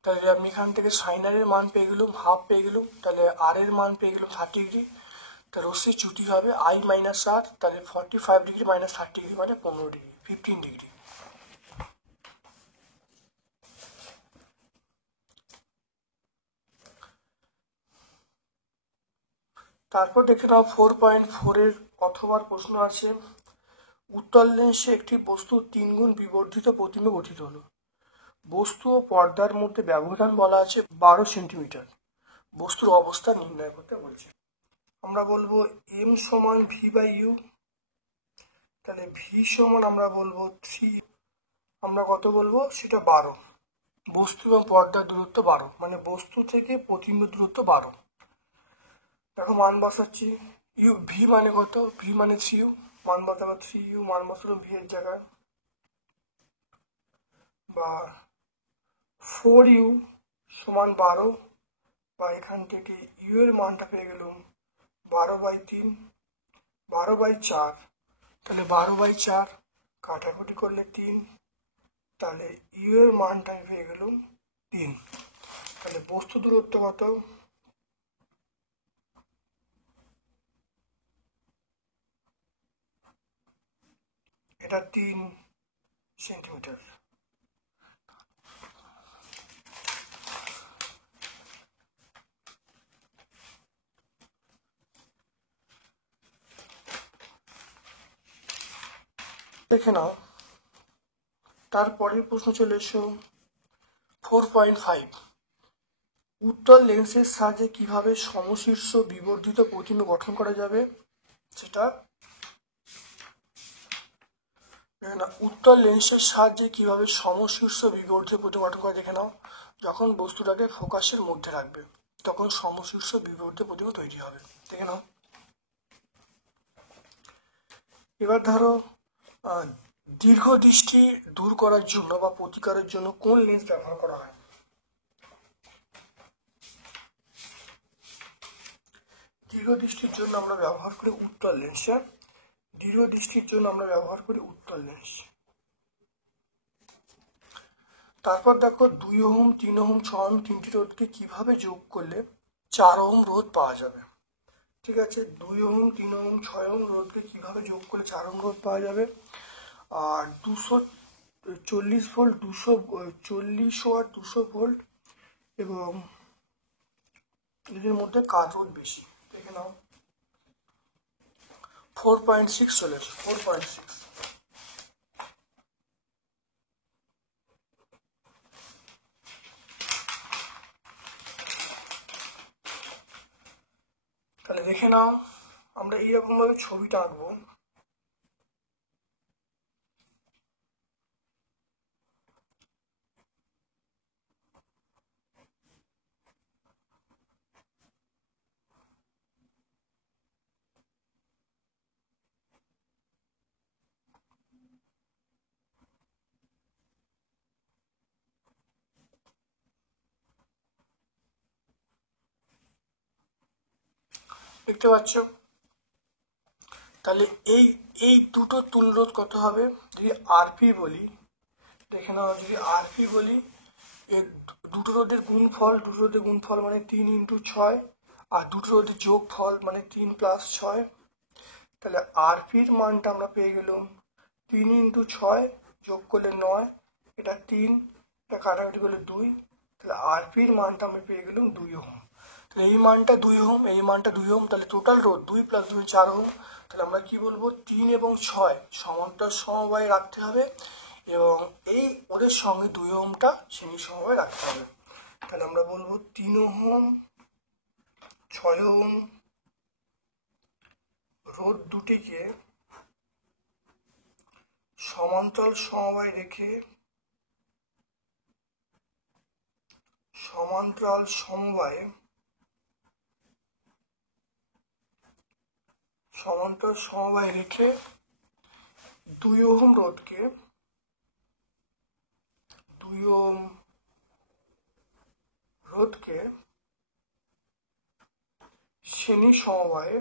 তাহলে আমি এখান থেকে sin r এর মান পেয়ে গেলাম হাফ পেয়ে গেলাম, তাহলে r এর মান পেয়ে গেলাম 30 ডিগ্রি, তাহলে রশ্মির চ্যুতি হবে I - r, তাহলে 45 ডিগ্রি মাইনাস 30 ডিগ্রি মানে 15 ডিগ্রি 15 ডিগ্রি। তারপর দেখে নাও 4.4 এর অথবার প্রশ্ন আছে, উত্তল লেন্সে একটি বস্তু 3 গুণ বিবর্ধিত প্রতিবিম্ব গঠিত হলো। বস্তু ও পর্দার মধ্যে ব্যবধান বলা আছে 12 সেন্টিমিটার। বস্তুর অবস্থা নির্ণয় করতে বলছে। আমরা বলবো m সমান v/u, তাহলে v সমান আমরা বলবো 3, আমরা কত বলবো সেটা 12। বস্তু এবং পর্দার দূরত্ব 12, মানে বস্তু থেকে প্রতিবিম্ব দূরত্ব 12। দেখো মান বসাচ্ছি, ইউ ভি মানে কত, ভি মানে 3u, মান বসাবো 3u, মান বসাবো ভি এর জায়গায়, বা 4u সমান 12, বা এখান থেকে ইউ এর মানটা পেয়ে গেলাম 12/3, 12/4, তাহলে 12/4 কাটাকুটি করলে 3, তাহলে ইউ এর মানটা পেয়ে গেলাম 3। তাহলে বস্তু দূরত্ব কত, এটা 3 সেন্টিমিটার। দেখে নাও, তারপরের প্রশ্ন চলে এসো 4.5, উত্তল লেন্সের সাহায্যে কিভাবে সমশীর্ষ বিবর্ধিত প্রতিবিম্ব গঠন করা যাবে সেটা। উত্তল লেন্সের সাহায্যে কিভাবে সমশীর্ষ বিবর্ধিত প্রতিবিম্ব গঠন করা দেখে নাও। যখন বস্তুটাকে ফোকাসের মধ্যে রাখবে তখন সমশীর্ষ বিবর্ধিত প্রতিবিম্ব তৈরি হবে, দেখে নাও। এবার ধরো দীর্ঘ দৃষ্টি দূর করার জন্য বা প্রতিকারের জন্য কোন লেন্স ব্যবহার করা হয়? দীর্ঘ দৃষ্টির জন্য আমরা ব্যবহার করি উত্তল লেন্স। দীর্ঘ দৃষ্টির জন্য আমরা ব্যবহার করি উত্তল লেন্স। তারপর দেখো 2 ওহম 3 ওহম 6 ওহম তিনটি রোধকে কিভাবে যোগ করলে 4 ওহম রোধ পাওয়া যাবে। ঠিক আছে, 2 ওহম 3 ওহম 6 ওহম রোধকে কিভাবে যোগ করলে 4 ওহম রোধ পাওয়া যাবে। আর 240 ভোল্ট 240 ওয়াট 200 ভোল্ট এবং এদের মধ্যে কার রোধ বেশি, দেখে নাও। 4.6 চলে এসো, 4.6। তাহলে দেখে নাও, আমরা এইরকম ভাবে ছবিটা আঁকবো। দেখতে পাচ্ছ। তাহলে এই দুটো তুল্য রোধ কত হবে, যদি আরপি বলি, দেখে নাও, যদি আরপি বলি, এর দুটো রোধের গুণফল মানে 3 × 6, আর দুটো রোধের যোগফল মানে 3 + 6। তাহলে আরপির মানটা আমরা পেয়ে গেলাম 3 × 6, যোগ করলে 9, এটা 3, এটা কাটাকাটি করলে 2, তাহলে আরপির মানটা আমরা পেয়ে গেলাম 2 ওহম। তাহলে এই মানটা 2 ওহম, এই মানটা 2 ওহম, তাহলে টোটাল রোধ 2 + 2 4 ওহম। তাহলে আমরা কি বলবো, 3 এবং 6 সমান্তরাল সমবায়ে রাখতে হবে, এবং এই ওদের সঙ্গে 2 ওহমটা শ্রেণী সমবায়ে রাখতে হবে। তাহলে আমরা বলবো 3 ওহম 6 ওহম রোধ দুটিকে সমান্তরাল সমবায় রেখে সমান্তরাল সমবায়ে 2 ওহম রোধকে শ্রেণী সমবায়ে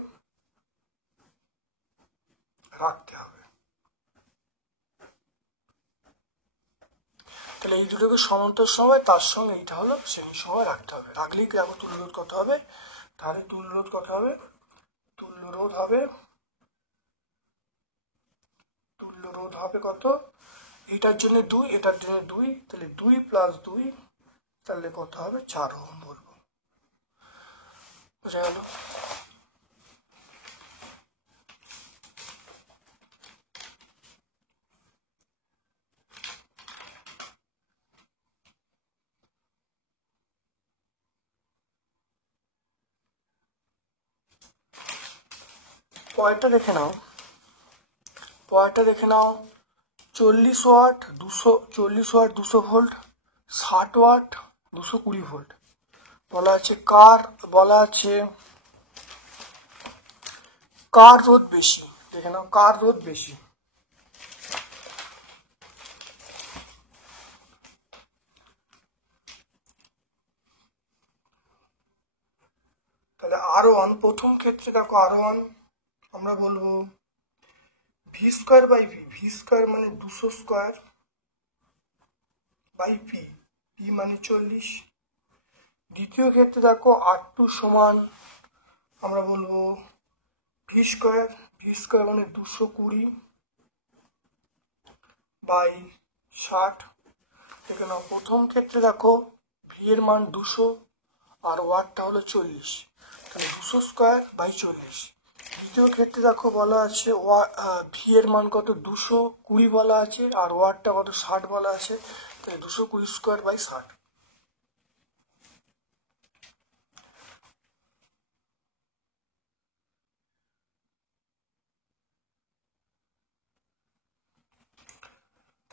রাখতে হবে। তাহলে এই দুটোকে সমান্তরাল সমবায়, তার সঙ্গে এইটা হলো শ্রেণী সমবায় রাখতে হবে। রাখলেই দেখো তুল্য রোধ কত হবে। তাহলে তুল্য রোধ কত হবে, তুল্য রোধ হবে কত, এটার জন্য 2, এটার জন্য 2, তাহলে 2 + 2, তাহলে কত হবে 4 ওহম বলবো। বুঝা গেল। পরেরটা দেখে নাও, 40 ওয়াট 200 ভোল্ট, 60 ওয়াট 220 ভোল্ট। বলা আছে কার রোধ বেশি। দেখে নাও কার রোধ বেশি। তাহলে R1, প্রথম ক্ষেত্রে দেখো R1 আমরা বলবো v²/v, v² মানে 200² p, p মানে 40। দ্বিতীয় ক্ষেত্রে দেখো R2 সমান আমরা বলবো v² মানে 220/60। দেখে নাও প্রথম ক্ষেত্রে দেখো v এর মান 200 আর ওয়াটটা হলো 40, তাহলে 200²/40। দ্বিতীয় ক্ষেত্রে দেখো বলা আছে ভি এর মান কত 220 বলা আছে, আর ওয়াটটা কত 60 বলা আছে, তাহলে 220²/60।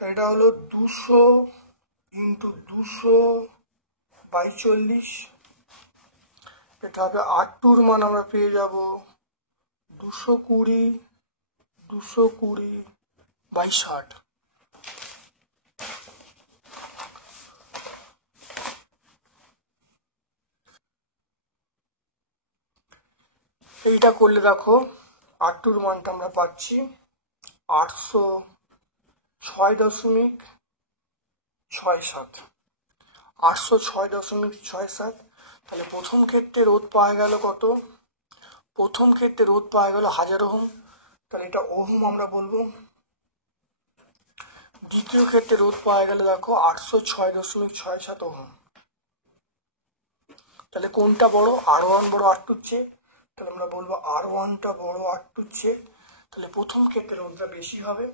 এটা হলো 200 × 200/40। এটা হবে R2-র মান আমরা পেয়ে যাব 220/60। এইটা করলে দেখো R2-র মানটা আমরা পাচ্ছি 806.67, 806.67। তাহলে প্রথম ক্ষেত্রে রোধ পাওয়া গেল কত, প্রথম ক্ষেত্রে রোধ পাওয়া গেল 1000 ওহম, তাহলে এটা ওহম আমরা বলবো। দ্বিতীয় ক্ষেত্রে রোধ পাওয়া গেল দেখো 806.67 ওহম। তাহলে কোনটা বড়, R1 বড় R2-র চেয়ে, তাহলে আমরা বলবো R1টা বড় R2-র চেয়ে। তাহলে প্রথম ক্ষেত্রে রোধটা বেশি হবে,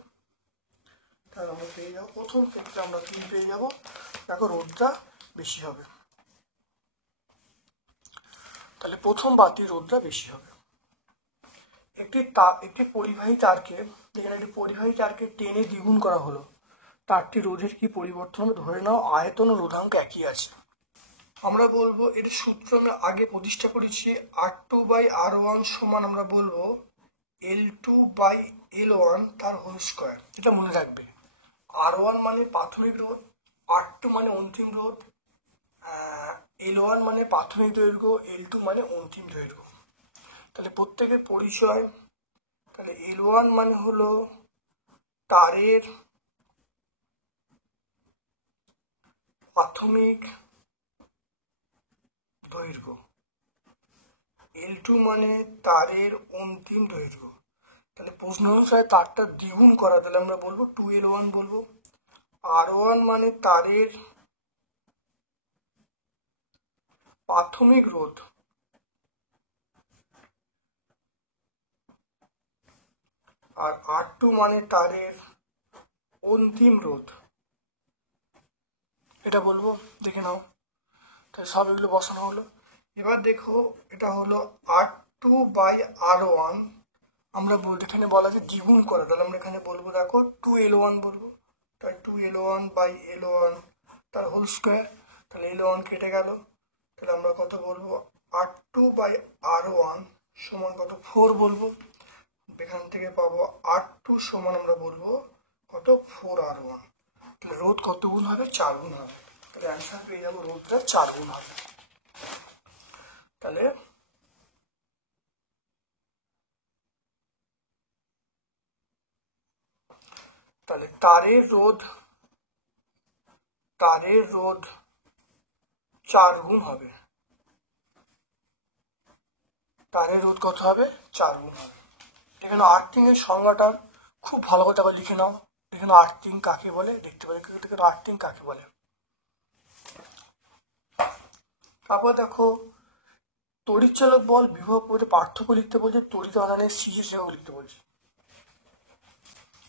তাহলে আমরা পেয়ে যাবো, প্রথম ক্ষেত্রে আমরা কি পেয়ে যাব, দেখো রোধটা বেশি হবে। তাহলে প্রথম বাতির রোধটা বেশি হবে। একটি পরিবাহী তারকে, যেখানে একটি পরিবাহী তারকে টেনে দ্বিগুণ করা হলো, তারটি রোধের কি পরিবর্তন হবে, ধরে নাও আয়তন ও রোধাঙ্ক একই আছে। আমরা বলবো এর সূত্র আমরা আগে প্রতিষ্ঠা করেছি, R2/R1 সমান আমরা বলবো L2/L1 তার হোল স্কয়ার। এটা মনে রাখবে, R1 মানে প্রাথমিক রোধ, R2 মানে অন্তিম রোধ, L1 মানে প্রাথমিক দৈর্ঘ্য, L2 মানে অন্তিম দৈর্ঘ্য। তাহলে প্রত্যেকের পরিচয়। তাহলে L1 মানে হলো তারের প্রাথমিক দৈর্ঘ্য, L2 মানে তারের অন্তিম দৈর্ঘ্য। তাহলে প্রশ্ন অনুসারে তারটা দ্বিগুণ করা, তাহলে আমরা বলবো 2L1 বলবো। R1 মানে তারের প্রাথমিক রোধ, আর R2 মানে তারের অন্তিম রোধ। এটা বলবো, দেখে নাও। তাহলে সব এগুলো বসানো হলো। এবার দেখো এটা হলো R2/R1, আমরা এখানে বলা যে দ্বিগুণ করা, তাহলে আমরা এখানে বলবো দেখো 2L1 বলবো। তাই 2L1/L1 তার হোল স্কোয়ার। তাহলে L1 কেটে গেল, তাহলে আমরা কত বলবো R2/R1 সমান কত 4 বলবো। এখান থেকে পাবো R2 সমান আমরা বলবো কত 4R1। তাহলে রোধ কত গুণ হবে? 4 গুণ হবে। তাহলে অ্যান্সার পেয়ে যাবো রোধটা 4 গুণ হবে। তাহলে তারের রোধ 4 গুণ হবে। তারের রোধ কত হবে? 4 গুণ হবে। এখানে আর্থিং এর সংজ্ঞাটা খুব ভালো করে তারপর লিখে নাও। এখানে আর্থিং কাকে বলে দেখতে পারি, এখানে আর্থিং কাকে বলে। তারপর দেখো তড়িৎচালক বল বিভব পদ্ধতি পার্থক্য লিখতে বলছে, তড়িৎ আধানের সিরিজ রেখাও লিখতে বলছে।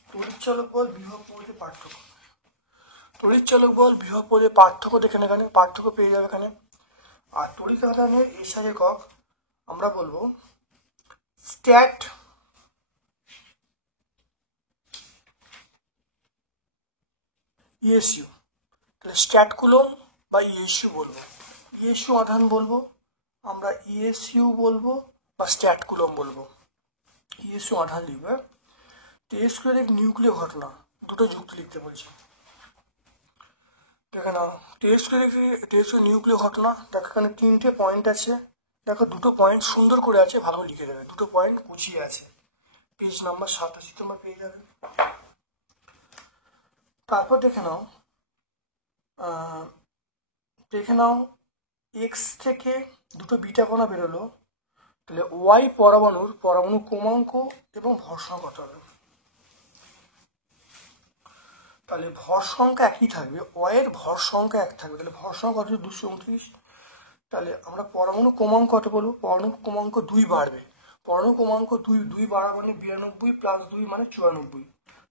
তড়িৎচালক বল বিভব পদ্ধতি পার্থক্য, তড়িৎচালক বল বিভব পদ্ধতি পার্থক্য দেখেন, এখানে পার্থক্য পেয়ে যাবে এখানে। আর তড়িৎ আধানের এসআই একক আমরা বলবো স্ট্যাট ইএসইউ। তাহলে স্ট্যাট কুলম বা ইএসইউ বলবো, ইএসইউ আধান বলবো আমরা, ইএসইউ বলবো বা স্ট্যাট কুলম বলবো। ইএসইউ আধান লিখবে। টেস্ট নিউক্লিয় ঘটনা দুটো যুক্তি লিখতে বলছি। দেখে নাও টেস্ট নিউক্লিয় ঘটনা, দেখো এখানে 3টে পয়েন্ট আছে। দেখো দুটো পয়েন্ট সুন্দর করে আছে, ভালো করে লিখে দেবে। দুটো পয়েন্ট গুছিয়ে আছে, পেজ নাম্বার 87 তোমরা পেয়ে যাবে। তারপর দেখে নাও এক্স থেকে দুটো বিটা কণা বেরোলো, তাহলে ওয়াই পরমাণু ক্রমাঙ্ক এবং ভর সংখ্যা কত হবে? তাহলে ভর সংখ্যা একই থাকবে, ওয়াই এর ভর সংখ্যা এক থাকবে, তাহলে ভর সংখ্যা কত? 229। তাহলে আমরা পরমাণু ক্রমাঙ্ক কত বলবো? পরমাণু ক্রমাঙ্ক 2 বাড়বে। পরমাণু ক্রমাঙ্ক 2 বাড়া মানে 92 প্লাস 2 মানে 94।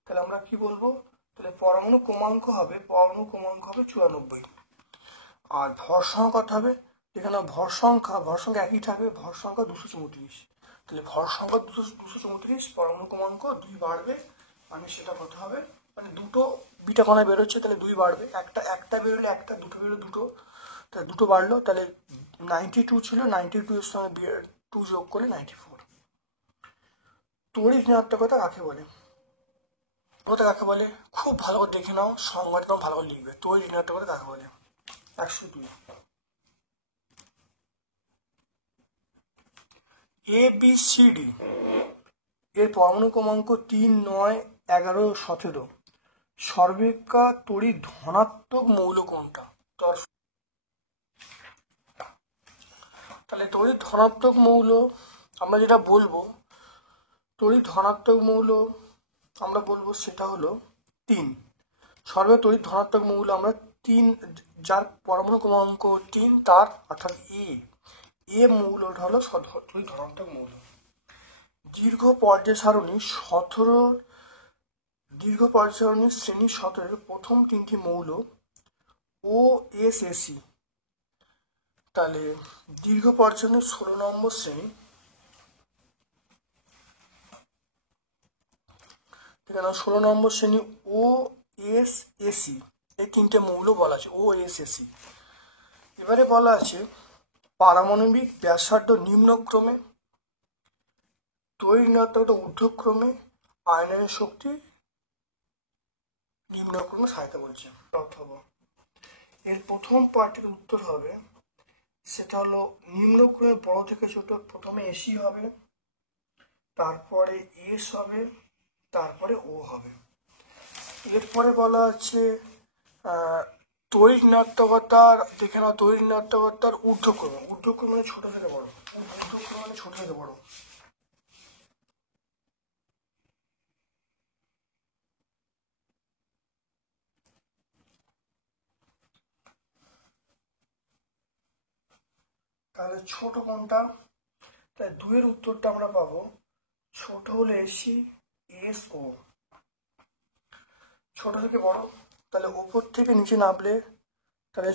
তাহলে আমরা কি বলবো? তাহলে পরমাণু ক্রমাঙ্ক হবে 94। আর ভর সংখ্যা কত হবে? এখানে ভর সংখ্যা একই থাকবে, ভর সংখ্যা 234। তাহলে ভর সংখ্যা 234, পরমাণু ক্রমাঙ্ক 2 বাড়বে, মানে সেটা কত হবে? মানে দুটো বিটা কণা বেরোচ্ছে, তাহলে 2 বাড়বে। একটা বেরোলে একটা, দুটো বেরোলে দুটো, তাহলে দুটো বাড়লো। তাহলে 92 ছিল, 92 এর সঙ্গে 2 যোগ করলে 94। তড়িৎ ঋণাত্মকতা কাকে বলে? কাকে বলে খুব ভালো করে দেখে নাও, সংজ্ঞাটা ভালো করে লিখবে। তড়িৎ ঋণাত্মকতা কাকে বলে? 102। ABCD এর পরমাণু ক্রমাঙ্ক 3, 9, 11, 17। সর্বাপেক্ষা তড়িৎ ধনাত্মক মৌল কোনটা? তাহলে তড়িৎ ধনাত্মক মৌল আমরা যেটা বলবো, তড়িৎ ধনাত্মক মৌল আমরা বলবো সেটা হলো 3। সর্বাপেক্ষা তড়িৎ ধনাত্মক মৌল আমরা 3, যার পরমাণু ক্রমাঙ্ক 3 তার, অর্থাৎ এ মৌলটা হলো তড়িৎ ধনাত্মক মৌল। দীর্ঘ পর্যায় সারণী 17 শ্রেণী 17 প্রথম 3টি মৌল OSSE। তাহলে দীর্ঘ পর্যায় 16 নম্বর শ্রেণী, এখানে 16 নম্বর শ্রেণী OSSE, এই 3টে মৌল বলা আছে OSSE। এবারে বলা আছে পারমাণবিক ব্যাসার্ধ নিম্নক্রমে, তড়িৎ ঋণাত্মকতা ঊর্ধ্বক্রমে, আয়নের শক্তি নিম্নক্রমে সহায়তা বলছে। অথবা এর প্রথম পার্টির উত্তর হবে, সেটা হলো নিম্নক্রমে বড় থেকে ছোট, প্রথমে এসি হবে, তারপরে এস হবে, তারপরে ও হবে। এরপরে বলা আছে তড়িৎ ঋণাত্মকতার, দেখে নাও তড়িৎ ঋণাত্মকতার ঊর্ধ্বক্রম। ঊর্ধ্বক্রম মানে ছোট থেকে বড়, ঊর্ধ্বক্রম মানে ছোট থেকে বড়। তাহলে ছোট কোনটা? তাই দুয়ের উত্তরটা আমরা পাবো, ছোট হলে এসি, এস ও। ছোট থেকে বড়, তাহলে ওপর থেকে নিচে নামলে তাহলে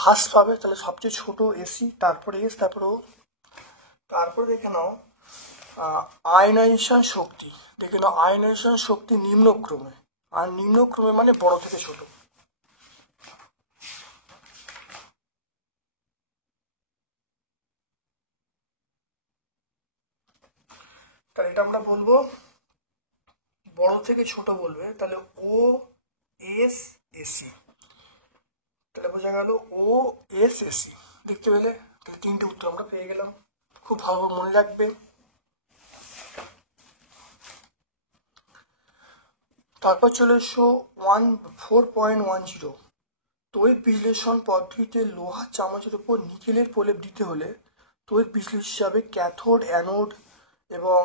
হ্রাস পাবে, তাহলে সবচেয়ে ছোট এসি, তারপরে এস, তারপরে ও। তারপরে দেখে নাও আয়নাইজেশন শক্তি। দেখে নাও আয়নাইজেশন শক্তি নিম্নক্রমে, আর নিম্নক্রমে মানে বড় থেকে ছোট। তাহলে এটা আমরা বলবো বড় থেকে ছোট বলবে, তাহলে ও এস এসি। তাহলে বোঝা গেল ও এস এসি। দেখতে পেলে? তাহলে তিনটে উত্তর আমরা পেয়ে গেলাম, খুব ভালোভাবে মনে রাখবে। তারপর চলে এসো 4.10। তড়িৎ বিশ্লেষণ পদ্ধতিতে লোহার চামচের উপর নিকেলের প্রলেপ দিতে হলে তড়িৎ বিশ্লেষক হিসাবে ক্যাথোড অ্যানোড এবং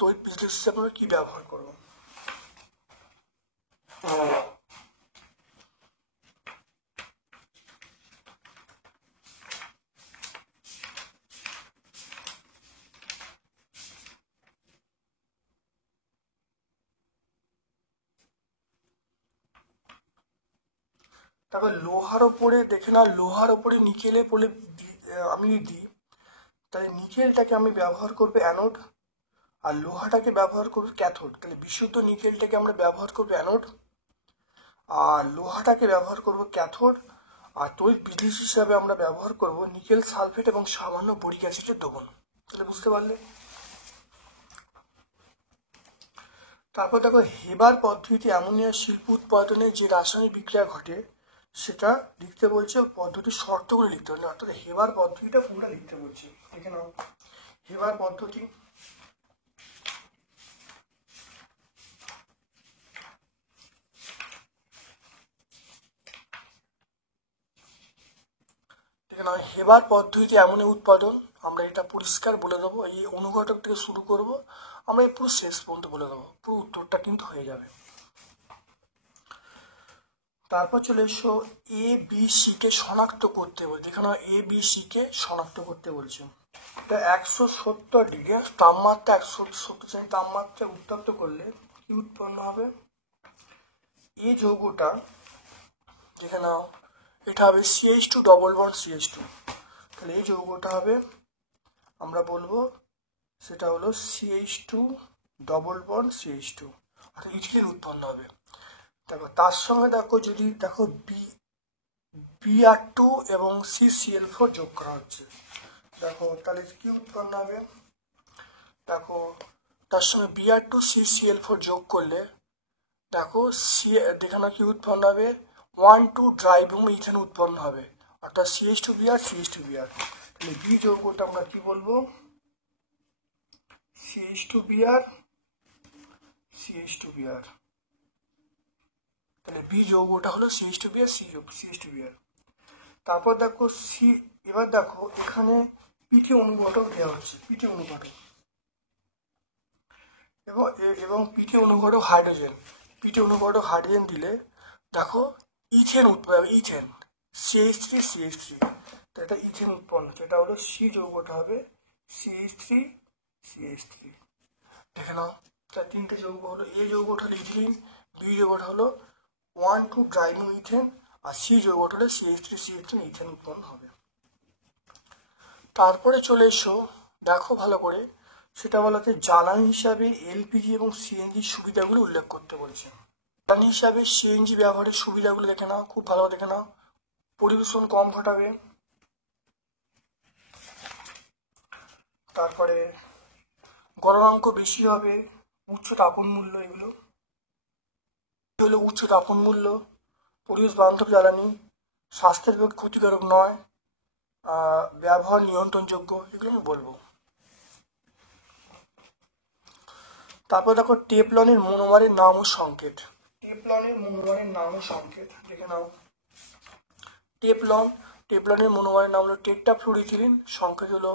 তড়িৎ বিশ্লেষক হিসাবে আমরা কি ব্যবহার করব? তারপর লোহার ওপরে দেখে না, লোহার ওপরে নিকেলের প্রলেপ আমি দিই, তাহলে নিকেলটাকে আমি ব্যবহার করবো অ্যানোড, আর লোহাটাকে ব্যবহার করবো ক্যাথোড। তাহলে বিশুদ্ধ নিকেলটাকে আমরা ব্যবহার করবো অ্যানোড, আর লোহাটাকে ব্যবহার করব ক্যাথোড, আর তড়িৎ বিশ্লেষক হিসাবে আমরা ব্যবহার করব নিকেল সালফেট এবং সামান্য বোরিক অ্যাসিডের দ্রবণ। তাহলে বুঝতে পারলে? তারপর দেখো হেবার পদ্ধতিতে অ্যামোনিয়া শিল্প উৎপাদনে যে রাসায়নিক বিক্রিয়া ঘটে সেটা লিখতে বলছে, পদ্ধতির শর্তগুলো লিখতে বলছে, অর্থাৎ হেবার পদ্ধতিটা পুরোটা লিখতে বলছে। দেখে নাও হেবার পদ্ধতি। দেখে নাও হেবার পদ্ধতিতে অ্যামোনিয়া উৎপাদন, আমরা এটা পরিষ্কার বলে দেবো, এই অনুঘটক থেকে শুরু করব, আমরা পুরো শেষ পর্যন্ত বলে দেবো, পুরো উত্তরটা কিন্তু হয়ে যাবে। তারপর চলে এসো এ বি সি কে শনাক্ত করতে বলছে। দেখে নাও এ বি সি কে শনাক্ত করতে বলছে। এটা 170 ডিগ্রি তাপমাত্রা, 170 তাপমাত্রা উত্তপ্ত করলে কি উৎপন্ন হবে? এই যৌগটা দেখে নাও, এটা হবে CH2 ডবল বন্ড CH2। তাহলে এই যৌগটা হবে, আমরা বলবো সেটা হলো CH2 ডবল বন্ড CH2, অর্থাৎ ইথিলিন উৎপন্ন হবে। দেখো তার সঙ্গে দেখো যদি দেখো Br2 এবং CCl4 যোগ করা হচ্ছে, দেখো তাহলে কি উৎপন্ন হবে? দেখো তার সঙ্গে Br2 CCl4 যোগ করলে দেখো দেখানো কি উৎপন্ন হবে? 1,2 ড্রাইব্রোমো ইথেন উৎপন্ন হবে, অর্থাৎ CH2Br CH2Br। তাহলে বি যৌগটা আমরা কি বলবো? CH2Br CH2Br। তাহলে বি যৌগটা হলো CH2Br CH2Br। তারপর দেখো এবার দেখো এখানে পিঠে অনুঘটক দেওয়া হচ্ছে, পিঠে অনুঘটক এবং পিঠে অনুঘটক হাইড্রোজেন। পিঠে অনুঘটক হাইড্রোজেন দিলে দেখো ইথেন উৎপন্ন হবে, ইথেন CH3CH3। তো এটা ইথেন উৎপন্ন হচ্ছে, এটা হলো সি যৌগটা হবে CH3CH3। দেখে নাও তার তিনটে যৌগ হলো, এ যৌগটা হলো ইথিলিন, বি যৌগটা হলো 1,2 ড্রাইব্রোমো ইথেন, আর সি যৌগটা হলো CH3CH3 ইথেন উৎপন্ন হবে। তারপরে চলে এসো দেখো ভালো করে, সেটা বলাতে জ্বালানি হিসাবে এলপিজি এবং সিএনজি সুবিধাগুলো উল্লেখ করতে বলছে। জ্বালানি হিসাবে সিএনজি ব্যবহারের সুবিধাগুলো দেখে নাও, খুব ভালোভাবে দেখে নাও। পরিবেশন কম ঘটাবে, তারপরে গলনাঙ্ক বেশি হবে, উচ্চ তাপন মূল্য, এগুলো হলো উচ্চ তাপন মূল্য, পরিবেশ বান্ধব জ্বালানি, স্বাস্থ্যের পক্ষে ক্ষতিকারক নয়, ব্যবহার নিয়ন্ত্রণযোগ্য, এগুলো আমি বলবো। তারপর দেখো টেফলনের মনোমারের নাম ও সংকেত। টেফলনের মনোমারের নাম ও সংকেত দেখে নাও। টেফলনের মনোমারের নাম হলো টেট্রাফ্লুওরিথিলিন, সংকেত হলো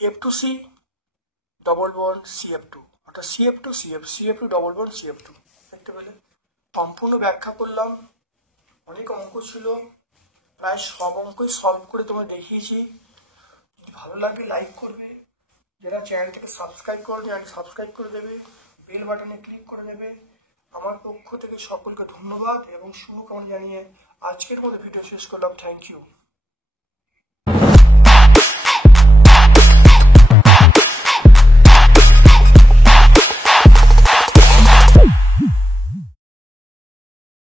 F2C ডবল বন্ড CF2, অর্থাৎ CF2 ডবল বন্ড CF2। দেখতে পেলে সম্পূর্ণ ব্যাখ্যা করলাম, অনেক অঙ্ক ছিল, প্রায় সব অঙ্কই সলভ করে তোমায় দেখিয়েছি। যদি ভালো লাগে লাইক করবে, যারা চ্যানেলটিকে সাবস্ক্রাইব করে চ্যানেলটি সাবস্ক্রাইব করে দেবে, বেল বাটনে ক্লিক করে দেবে। আমার পক্ষ থেকে সকলকে ধন্যবাদ এবং শুভকামনা জানিয়ে আজকের মতো ভিডিও শেষ করলাম। Thank you.